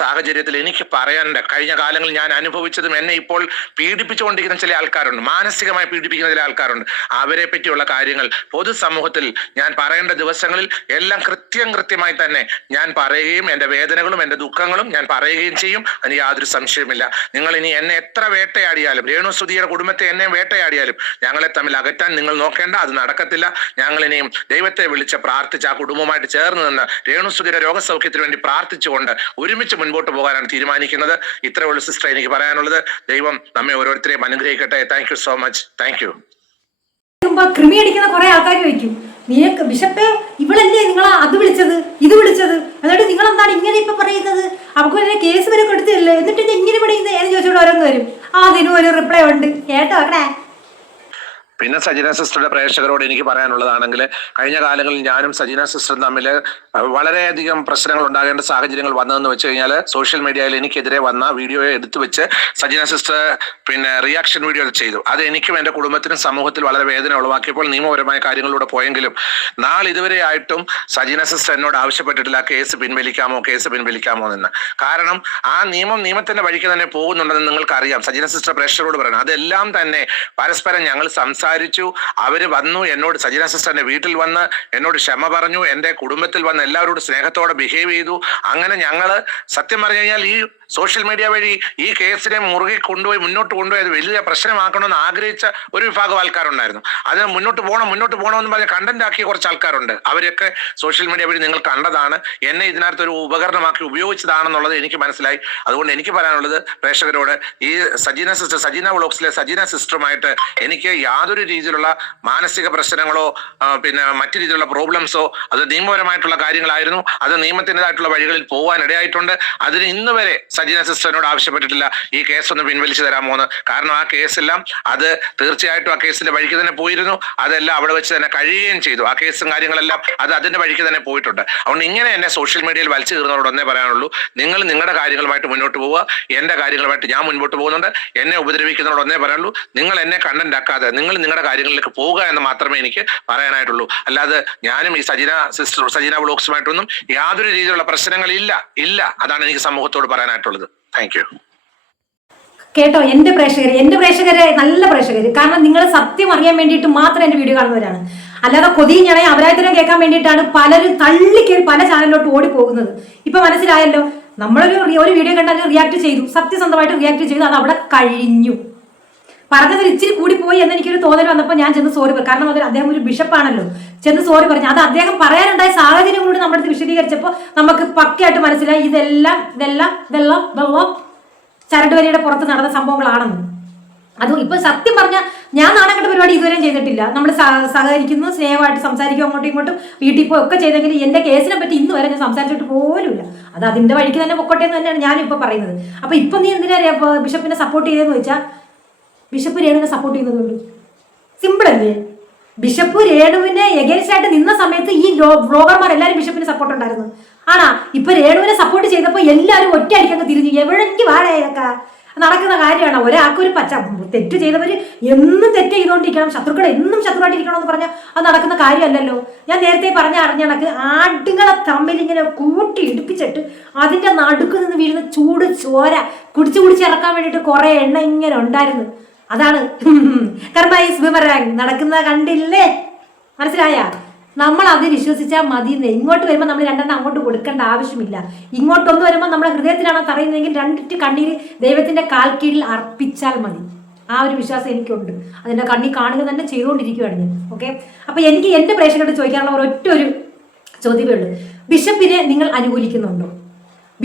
സാഹചര്യത്തിൽ എനിക്ക് പറയാനുണ്ട്, കഴിഞ്ഞ കാലങ്ങളിൽ ഞാൻ അനുഭവിച്ചതും എന്നെ ഇപ്പോൾ പീഡിപ്പിച്ചുകൊണ്ടിരിക്കുന്ന ചില ആൾക്കാരുണ്ട്, മാനസികമായി പീഡിപ്പിക്കുന്ന ചില ആൾക്കാരുണ്ട്. അവരെ പറ്റിയുള്ള കാര്യങ്ങൾ പൊതുസമൂഹത്തിൽ ഞാൻ പറയേണ്ട ദിവസങ്ങളിൽ എല്ലാം കൃത്യമായി തന്നെ ഞാൻ പറയുകയും എൻ്റെ വേദനകളും എൻ്റെ ദുഃഖങ്ങളും ഞാൻ പറയുകയും ചെയ്യും. അതിന് യാതൊരു സംശയവുമില്ല. നിങ്ങൾ ഇനി എന്നെ എത്ര വേട്ടയാടിയാലും, രേണു സുധിയുടെ കുടുംബത്തെ എന്നെ വേട്ടയാടിയാലും ഞങ്ങളെ തമ്മിൽ അകറ്റാൻ നിങ്ങൾ നോക്കേണ്ട. അത് നടക്കത്തില്ല. ഞങ്ങൾ ഇനിയും ദൈവത്തെ വിളിച്ച് പ്രാർത്ഥിച്ച് ആ കുടുംബവുമായിട്ട് ചേർന്ന് നിന്ന് രേണു സുധിയുടെ രോഗസൗഖ്യത്തിന് വേണ്ടി പ്രാർത്ഥിച്ചുകൊണ്ട് ഒരുമിച്ച് മുൻപോട്ട് പോകാനാണ് തീരുമാനിക്കുന്നത്. ഇത്രയേ ഉള്ളൂ സിസ്റ്റർ എനിക്ക് പറയാനുള്ളത്. ദൈവം നമ്മെ ഓരോരുത്തരെയും അനുഗ്രഹിക്കട്ടെ. Thank you so much. Thank you. കൃമി അടിക്കുന്ന കുറെ ആൾക്കാർ ചോദിക്കും, നീക്ക് ബിഷപ്പേ ഇവളല്ലേ നിങ്ങളാ അത് വിളിച്ചത് ഇത് വിളിച്ചത്, എന്നിട്ട് നിങ്ങൾ എന്താണ് ഇങ്ങനെ ഇപ്പൊ പറയുന്നത്, അവർക്ക് കേസ് വരെ കൊടുത്തില്ലേ, എന്നിട്ട് ഇങ്ങനെ പറയുന്നത് എന്ന് ചോദിച്ചോണ്ട് ഓരോന്ന് വരും. അതിനും ഒരു റിപ്ലൈ ഉണ്ട് കേട്ടോ. അവിടെ പിന്നെ സജീന സിസ്റ്ററുടെ പ്രേക്ഷകരോട് എനിക്ക് പറയാനുള്ളതാണെങ്കിൽ, കഴിഞ്ഞ കാലങ്ങളിൽ ഞാനും സജീന സിസ്റ്ററും തമ്മിൽ വളരെയധികം പ്രശ്നങ്ങൾ ഉണ്ടാകേണ്ട സാഹചര്യങ്ങൾ വന്നതെന്ന് വെച്ച് കഴിഞ്ഞാൽ, സോഷ്യൽ മീഡിയയിൽ എനിക്കെതിരെ വന്ന വീഡിയോയെ എടുത്തു വെച്ച് സജീന സിസ്റ്റർ പിന്നെ റിയാക്ഷൻ വീഡിയോ ചെയ്തു. അത് എനിക്കും എൻ്റെ കുടുംബത്തിനും സമൂഹത്തിൽ വളരെ വേദന ഉളവാക്കിയപ്പോൾ നിയമപരമായ കാര്യങ്ങളിലൂടെ പോയെങ്കിലും നാളിതുവരെ ആയിട്ടും സജീന സിസ്റ്റർ എന്നോട് ആവശ്യപ്പെട്ടിട്ടില്ല കേസ് പിൻവലിക്കാമോ എന്ന്. കാരണം ആ നിയമത്തിന്റെ വഴിക്ക് തന്നെ പോകുന്നുണ്ടെന്ന് നിങ്ങൾക്കറിയാം. സജീന സിസ്റ്റർ പ്രേക്ഷകരോട് പറയണം, അതെല്ലാം തന്നെ പരസ്പരം ഞങ്ങൾ സംസാരിച്ചു. അവര് വന്നു എന്നോട്, സജീന സിസ്റ്ററിന്റെ വീട്ടിൽ വന്ന് എന്നോട് ക്ഷമ പറഞ്ഞു, എൻ്റെ കുടുംബത്തിൽ വന്ന് എല്ലാവരോടും സ്നേഹത്തോടെ ബിഹേവ് ചെയ്തു. അങ്ങനെ ഞങ്ങള് സത്യം പറഞ്ഞു കഴിഞ്ഞാൽ ഈ സോഷ്യൽ മീഡിയ വഴി ഈ കേസിനെ മുറുകെ മുന്നോട്ട് കൊണ്ടുപോയി അത് വലിയ പ്രശ്നമാക്കണമെന്ന് ആഗ്രഹിച്ച ഒരു വിഭാഗം ആൾക്കാരുണ്ടായിരുന്നു. അത് മുന്നോട്ട് പോകണമെന്ന് പറഞ്ഞ് കണ്ടന്റ് ആക്കിയ കുറച്ച് ആൾക്കാരുണ്ട്. അവരൊക്കെ സോഷ്യൽ മീഡിയ വഴി നിങ്ങൾ കണ്ടതാണ്. എന്നെ ഇതിനകത്ത് ഒരു ഉപകരണമാക്കി ഉപയോഗിച്ചതാണെന്നുള്ളത് എനിക്ക് മനസ്സിലായി. അതുകൊണ്ട് എനിക്ക് പറയാനുള്ളത് പ്രേക്ഷകരോട്, ഈ സജീന വ്ളോഗ്സിലെ സജീന സിസ്റ്ററുമായിട്ട് എനിക്ക് യാതൊരു രീതിയിലുള്ള മാനസിക പ്രശ്നങ്ങളോ പിന്നെ മറ്റു രീതിയിലുള്ള പ്രോബ്ലംസോ, അത് നിയമപരമായിട്ടുള്ള കാര്യങ്ങളായിരുന്നു. അത് നിയമത്തിൻ്റെതായിട്ടുള്ള വഴികളിൽ പോകാൻ ഇടയായിട്ടുണ്ട്. അതിന് ഇന്ന് വരെ സജീന സിസ്റ്ററിനോട് ആവശ്യപ്പെട്ടിട്ടില്ല ഈ കേസ് ഒന്ന് പിൻവലിച്ചു തരാമോ എന്ന്. കാരണം ആ കേസെല്ലാം അത് തീർച്ചയായിട്ടും ആ കേസിന്റെ വഴിക്ക് തന്നെ പോയിരുന്നു. അതെല്ലാം അവിടെ വെച്ച് തന്നെ കഴിയുകയും ചെയ്തു. ആ കേസും കാര്യങ്ങളെല്ലാം അത് അതിന്റെ വഴിക്ക് തന്നെ പോയിട്ടുണ്ട്. അതുകൊണ്ട് ഇങ്ങനെ എന്നെ സോഷ്യൽ മീഡിയയിൽ വലിച്ചു കീറുന്നവരോട് ഒന്നേ പറയാനുള്ളൂ, നിങ്ങൾ നിങ്ങളുടെ കാര്യങ്ങളുമായിട്ട് മുന്നോട്ട് പോവുക. എന്റെ കാര്യങ്ങളുമായിട്ട് ഞാൻ മുൻപോട്ട് പോകുന്നുണ്ട്. എന്നെ ഉപദ്രവിക്കുന്നവരോട് ഒന്നേ പറയാനുള്ളൂ, നിങ്ങൾ എന്നെ കണ്ടന്റ് ആക്കാതെ നിങ്ങൾ നിങ്ങളുടെ കാര്യങ്ങളിലേക്ക് പോവുക എന്ന് മാത്രമേ എനിക്ക് പറയാനായിട്ടുള്ളൂ. അല്ലാതെ ഞാനും ഈ സജീന വ്ളോഗ്സുമായിട്ടൊന്നും യാതൊരു രീതിയിലുള്ള പ്രശ്നങ്ങളില്ല. അതാണ് എനിക്ക് സമൂഹത്തോട് പറയാനായിട്ടുള്ളത്. Thank you. കേട്ടോ എന്റെ പ്രേക്ഷകരെ നല്ല പ്രേക്ഷകര്, കാരണം നിങ്ങൾ സത്യം അറിയാൻ വേണ്ടിയിട്ട് മാത്രം എന്റെ വീഡിയോ കാണുന്നവരാണ്. അല്ലാതെ കൊതിയും ഞാൻ അപരാധനം കേൾക്കാൻ വേണ്ടിയിട്ടാണ് പലരും തള്ളിക്കേറി പല ചാനലിലോട്ട് ഓടി പോകുന്നത്. ഇപ്പൊ മനസ്സിലായല്ലോ, നമ്മളൊരു വീഡിയോ കണ്ടാൽ റിയാക്ട് ചെയ്തു, സത്യസന്ധമായിട്ട് റിയാക്ട് ചെയ്തു, അത് അവിടെ കഴിഞ്ഞു. പറഞ്ഞതിൽ ഇച്ചിരി കൂടി പോയി എന്ന് എനിക്കൊരു തോന്നൽ വന്നപ്പോൾ ഞാൻ ചെന്ന് സോറി പറഞ്ഞു. കാരണം അദ്ദേഹം ഒരു ബിഷപ്പാണല്ലോ, ചെന്ന് സോറി പറഞ്ഞു. അത് അദ്ദേഹം പറയാനുണ്ടായ സാഹചര്യം കൂടി നമ്മുടെ അടുത്ത് വിശദീകരിച്ചപ്പോൾ നമുക്ക് പക്കയായിട്ട് മനസ്സിലായി ഇതെല്ലാം ചരടുവലിയുടെ പുറത്ത് നടന്ന സംഭവങ്ങളാണെന്ന്. അത് ഇപ്പൊ സത്യം പറഞ്ഞാൽ ഞാൻ നാണക്കെട്ട പരിപാടി ഇതുവരെയും ചെയ്തിട്ടില്ല. നമ്മൾ സഹകരിക്കുന്നു, സ്നേഹമായിട്ട് സംസാരിക്കും, അങ്ങോട്ടും ഇങ്ങോട്ടും വീട്ടിൽ പോയി ഒക്കെ ചെയ്തെങ്കിൽ എന്റെ കേസിനെ പറ്റി ഇന്ന് വരെ ഞാൻ സംസാരിച്ചിട്ട് പോലുമില്ല. അത് അതിന്റെ വഴിക്ക് തന്നെ പൊക്കോട്ടെ എന്ന് തന്നെയാണ് ഞാനിപ്പോൾ പറയുന്നത്. അപ്പൊ ഇപ്പൊ നീ എന്തിനാ ബിഷപ്പിനെ സപ്പോർട്ട് ചെയ്തതെന്ന് വെച്ചാൽ ബിഷപ്പ് രേണുവിനെ സപ്പോർട്ട് ചെയ്യുന്നതുകൊണ്ട് സിമ്പിൾ അല്ലേ? ബിഷപ്പ് രേണുവിനെ എഗൈൻസ്റ്റ് ആയിട്ട് നിന്ന സമയത്ത് ഈ വ്ളോഗർമാർ എല്ലാവരും ബിഷപ്പിന് സപ്പോർട്ട് ഉണ്ടായിരുന്നു. ആണാ ഇപ്പൊ രേണുവിനെ സപ്പോർട്ട് ചെയ്തപ്പോൾ എല്ലാവരും ഒറ്റയടിക്കൊക്കെ തിരിഞ്ഞു. എവിടെയെങ്കിൽ വാഴയൊക്കെ നടക്കുന്ന കാര്യമാണ്. ഒരാൾക്കൊരു തെറ്റ് ചെയ്തവര് എന്നും തെറ്റ് ചെയ്തുകൊണ്ടിരിക്കണം, ശത്രുക്കളെ എന്നും ശത്രുവായിട്ടിരിക്കണം എന്ന് പറഞ്ഞാൽ അത് നടക്കുന്ന കാര്യമല്ലല്ലോ. ഞാൻ നേരത്തെ അറിഞ്ഞ കണക്ക് ആടുകളെ തമ്മിൽ ഇങ്ങനെ കൂട്ടി ഇടിപ്പിച്ചിട്ട് അതിന്റെ നടുക്ക് നിന്ന് വീഴുന്ന ചൂട് ചോര കുടിച്ച് ഇറക്കാൻ വേണ്ടിയിട്ട് കുറെ എണ്ണ ഇങ്ങനെ ഉണ്ടായിരുന്നു. അതാണ് കർമ്മൈസ് ബൂമറാങ് നടക്കുന്ന കണ്ടില്ലേ? മനസ്സിലായ? നമ്മൾ അത് വിശ്വസിച്ചാൽ മതി. ഇങ്ങോട്ട് വരുമ്പോൾ നമ്മൾ രണ്ടെണ്ണം അങ്ങോട്ട് കൊടുക്കേണ്ട ആവശ്യമില്ല. ഇങ്ങോട്ടൊന്ന് വരുമ്പോൾ നമ്മുടെ ഹൃദയത്തിലാണ് തറയുന്നതെങ്കിൽ രണ്ടിട്ട് കണ്ണീര് ദൈവത്തിന്റെ കാൽ കീഴിൽ അർപ്പിച്ചാൽ മതി. ആ ഒരു വിശ്വാസം എനിക്കുണ്ട്. അതിന്റെ കണ്ണി കാണുക തന്നെ ചെയ്തുകൊണ്ടിരിക്കുകയാണ് ഞാൻ. ഓക്കെ, അപ്പൊ എനിക്ക് എന്റെ പ്രേക്ഷകരോട് ചോദിക്കാനുള്ള ഒരൊറ്റ ഒരു ചോദ്യമേ ഉള്ളൂ, ബിഷപ്പിനെ നിങ്ങൾ അനുകൂലിക്കുന്നുണ്ടോ?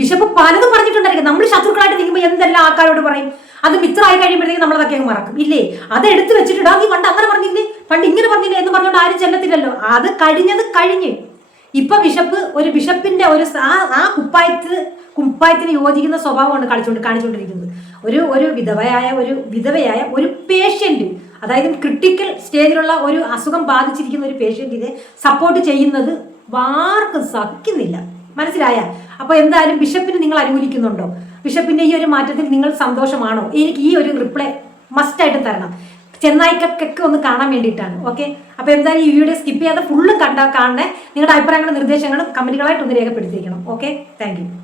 ബിഷപ്പ് പലതും പറഞ്ഞിട്ടുണ്ടായിരിക്കും. നമ്മൾ ശത്രുക്കളായിട്ട് നിൽക്കുമ്പോൾ എന്തെല്ലാം ആൾക്കാരോട് പറയും. അത് മിത്രമായി കഴിയുമ്പോഴത്തേക്കും നമ്മളതൊക്കെ അങ്ങ് മറക്കും ഇല്ലേ? അത് എടുത്തു വെച്ചിട്ടാ നീ പണ്ട് അങ്ങനെ പറഞ്ഞില്ലേ, പണ്ട് ഇങ്ങനെ പറഞ്ഞില്ലേ എന്ന് പറഞ്ഞുകൊണ്ട് ആരും ചെല്ലത്തില്ലല്ലോ. അത് കഴിഞ്ഞ് ഇപ്പൊ ബിഷപ്പിന്റെ ഒരു ആ കുപ്പായത്തിന് യോജിക്കുന്ന സ്വഭാവമാണ് കാണിച്ചുകൊണ്ടിരിക്കുന്നത്. ഒരു വിധവയായ ഒരു പേഷ്യന്റ്, അതായത് ക്രിട്ടിക്കൽ സ്റ്റേജിലുള്ള ഒരു അസുഖം ബാധിച്ചിരിക്കുന്ന ഒരു പേഷ്യന്റിനെ സപ്പോർട്ട് ചെയ്യുന്നത് ആർക്കും സഹിക്കുന്നില്ല. മനസ്സിലായ? അപ്പൊ എന്തായാലും ബിഷപ്പിന് നിങ്ങൾ അനുകൂലിക്കുന്നുണ്ടോ? ബിഷപ്പിന്റെ ഈ ഒരു മാറ്റത്തിൽ നിങ്ങൾ സന്തോഷമാണോ? എനിക്ക് ഈ ഒരു റിപ്ലൈ മസ്റ്റായിട്ട് തരണം. ചെന്നായിക്കൊക്കെ ഒന്ന് കാണാൻ വേണ്ടിയിട്ടാണ്. ഓക്കെ, അപ്പൊ എന്തായാലും ഈ വീഡിയോ സ്കിപ്പ് ചെയ്യാതെ ഫുള്ളും കാണണേ. നിങ്ങളുടെ അഭിപ്രായങ്ങളും നിർദ്ദേശങ്ങളും കമന്റുകളായിട്ട് ഒന്ന് രേഖപ്പെടുത്തിയിരിക്കണം. Okay, thank you.